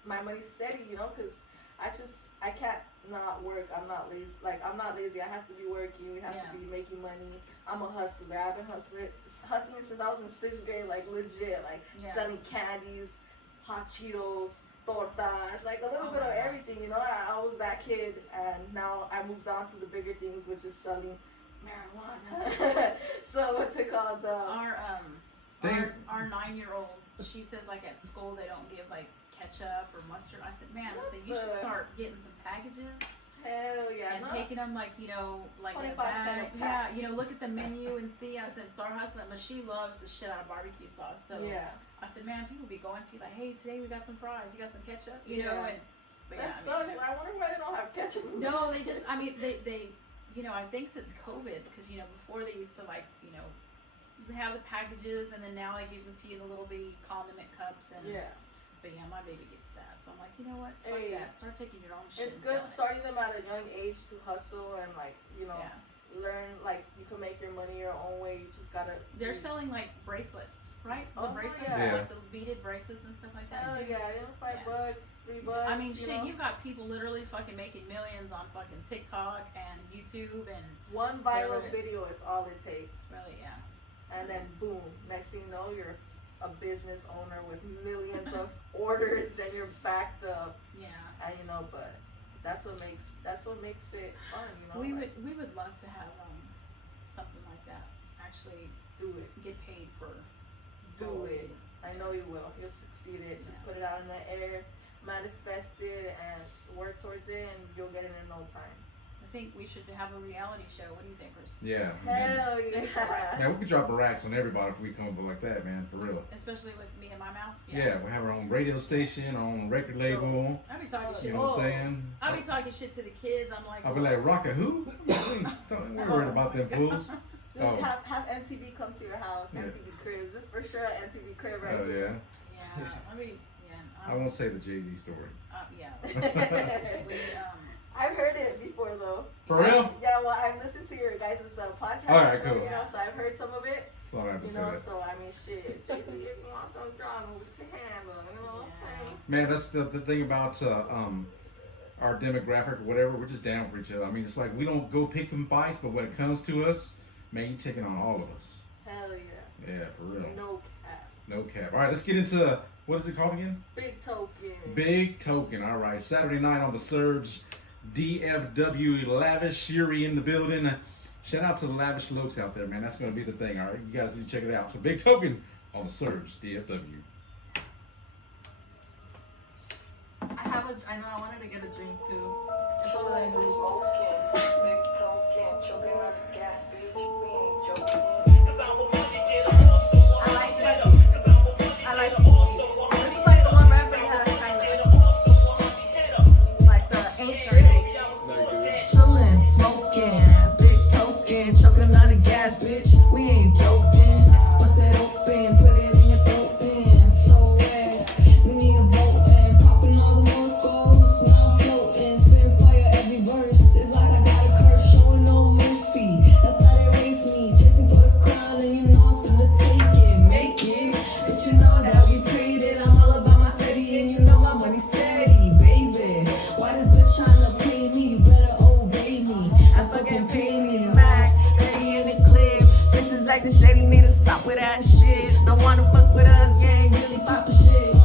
my money's steady. You know, because I can't not work. I'm not lazy. Like I'm not lazy. I have to be working. We have to be making money. I'm a hustler. I've been hustling since I was in 6th grade. Like legit. Like selling candies, hot Cheetos, tortas. Like a little bit of everything. You know, I was that kid, and now I moved on to the bigger things, which is selling marijuana. So what's it called? Our 9-year-old, she says like at school they don't give like ketchup or mustard. I said, man, I said you should start getting some packages. Hell yeah. And taking them like, you know, like a 25 bag. cent a Yeah, pack. you know, look at the menu and see. I said, start hustling. But she loves the shit out of barbecue sauce. So I said, man, people be going to you like, hey, today we got some fries. You got some ketchup? You know, and but that sucks. I wonder why they don't have ketchup. No, they just, I mean, they you know, I think since COVID, because, you know, before they used to like, you know, they have the packages, and then now they give them to you in the little bitty condiment cups, and But yeah, my baby gets sad, so I'm like, you know what? Fuck Hey, that. Start taking your own shit. It's and good selling starting them at a young age to hustle and like, you know, Yeah. learn like you can make your money your own way. You just gotta. They're selling like bracelets, right? Oh, The bracelets, yeah. like the beaded bracelets and stuff like that. Hell too. yeah, they don't $5, $3. I mean, you shit, know? you got people literally fucking making millions on fucking TikTok and YouTube and One viral Really? video, it's all it takes. really, yeah. And then boom, next thing you know, you're a business owner with millions of orders and you're backed up. Yeah. And you know, but that's what makes it fun, you know. We like, would love to have something like that. Actually do it. get paid for Do it. I know you will. You'll succeed it. Just put it out in the air, manifest it, and work towards it, and you'll get it in no time. I think we should have a reality show. What do you think, Kris? Yeah. Hell yeah. Man, we could drop a racks on everybody if we come up like that, man, for real. Especially with me and my mouth. Yeah, we have our own radio station, our own record label. I be talking You shit. know what I'm saying? I be talking shit to the kids. I'm like, I'll be like, Rocket who? Don't worry about them fools. Dude, Oh. have MTV come to your house. Yeah. MTV crib. This is for sure an MTV crib right Oh, here. yeah. yeah. I mean, yeah. I won't say the Jay-Z story. Yeah. We, I've heard it before though. For real? Yeah, well, I've listened to your guys' podcast. All right, before, cool. You know, so I've heard some of it. So I don't have to You say know, that. so I mean, shit. Jay-Z, if you want some drama, we can handle. You know what I'm saying? Man, that's the thing about our demographic or whatever. We're just down for each other. I mean, it's like we don't go picking fights, but when it comes to us, man, you taking on all of us. Hell yeah. Yeah, for real. No cap. No cap. All right, let's get into what is it called again? Big token. Big Token. All right, Saturday night on the Surge DFW Lavish Yuri in the building. Shout out to the Lavish Lokes out there, man. That's going to be the thing. All right, you guys need to check it out. So Big Token on the Surge DFW. I know I wanted to get a drink too. It's all like I like these. This is like the one rapper that has kind of like the ancient. Chillin', smoking, big token, choking on the gas, bitch. We ain't joking. Bust it open, put it in your throat, and so wet. We need a boat and popping all the locals. Now I'm floating, spitting fire every verse. It's like I got a curse, showing no mercy. That's how they raise me, chasing for the crown, and you know I'm finna take it, make it. But you know that we paid it. I'm all about my 30, and you know my money steady, baby. Why this bitch tryna pay me? You better obey me. I fucking pay me, Mac. 30 in the clip. Bitches acting shady, need to stop with that shit. Don't wanna fuck with us, yeah, ain't really poppin' shit.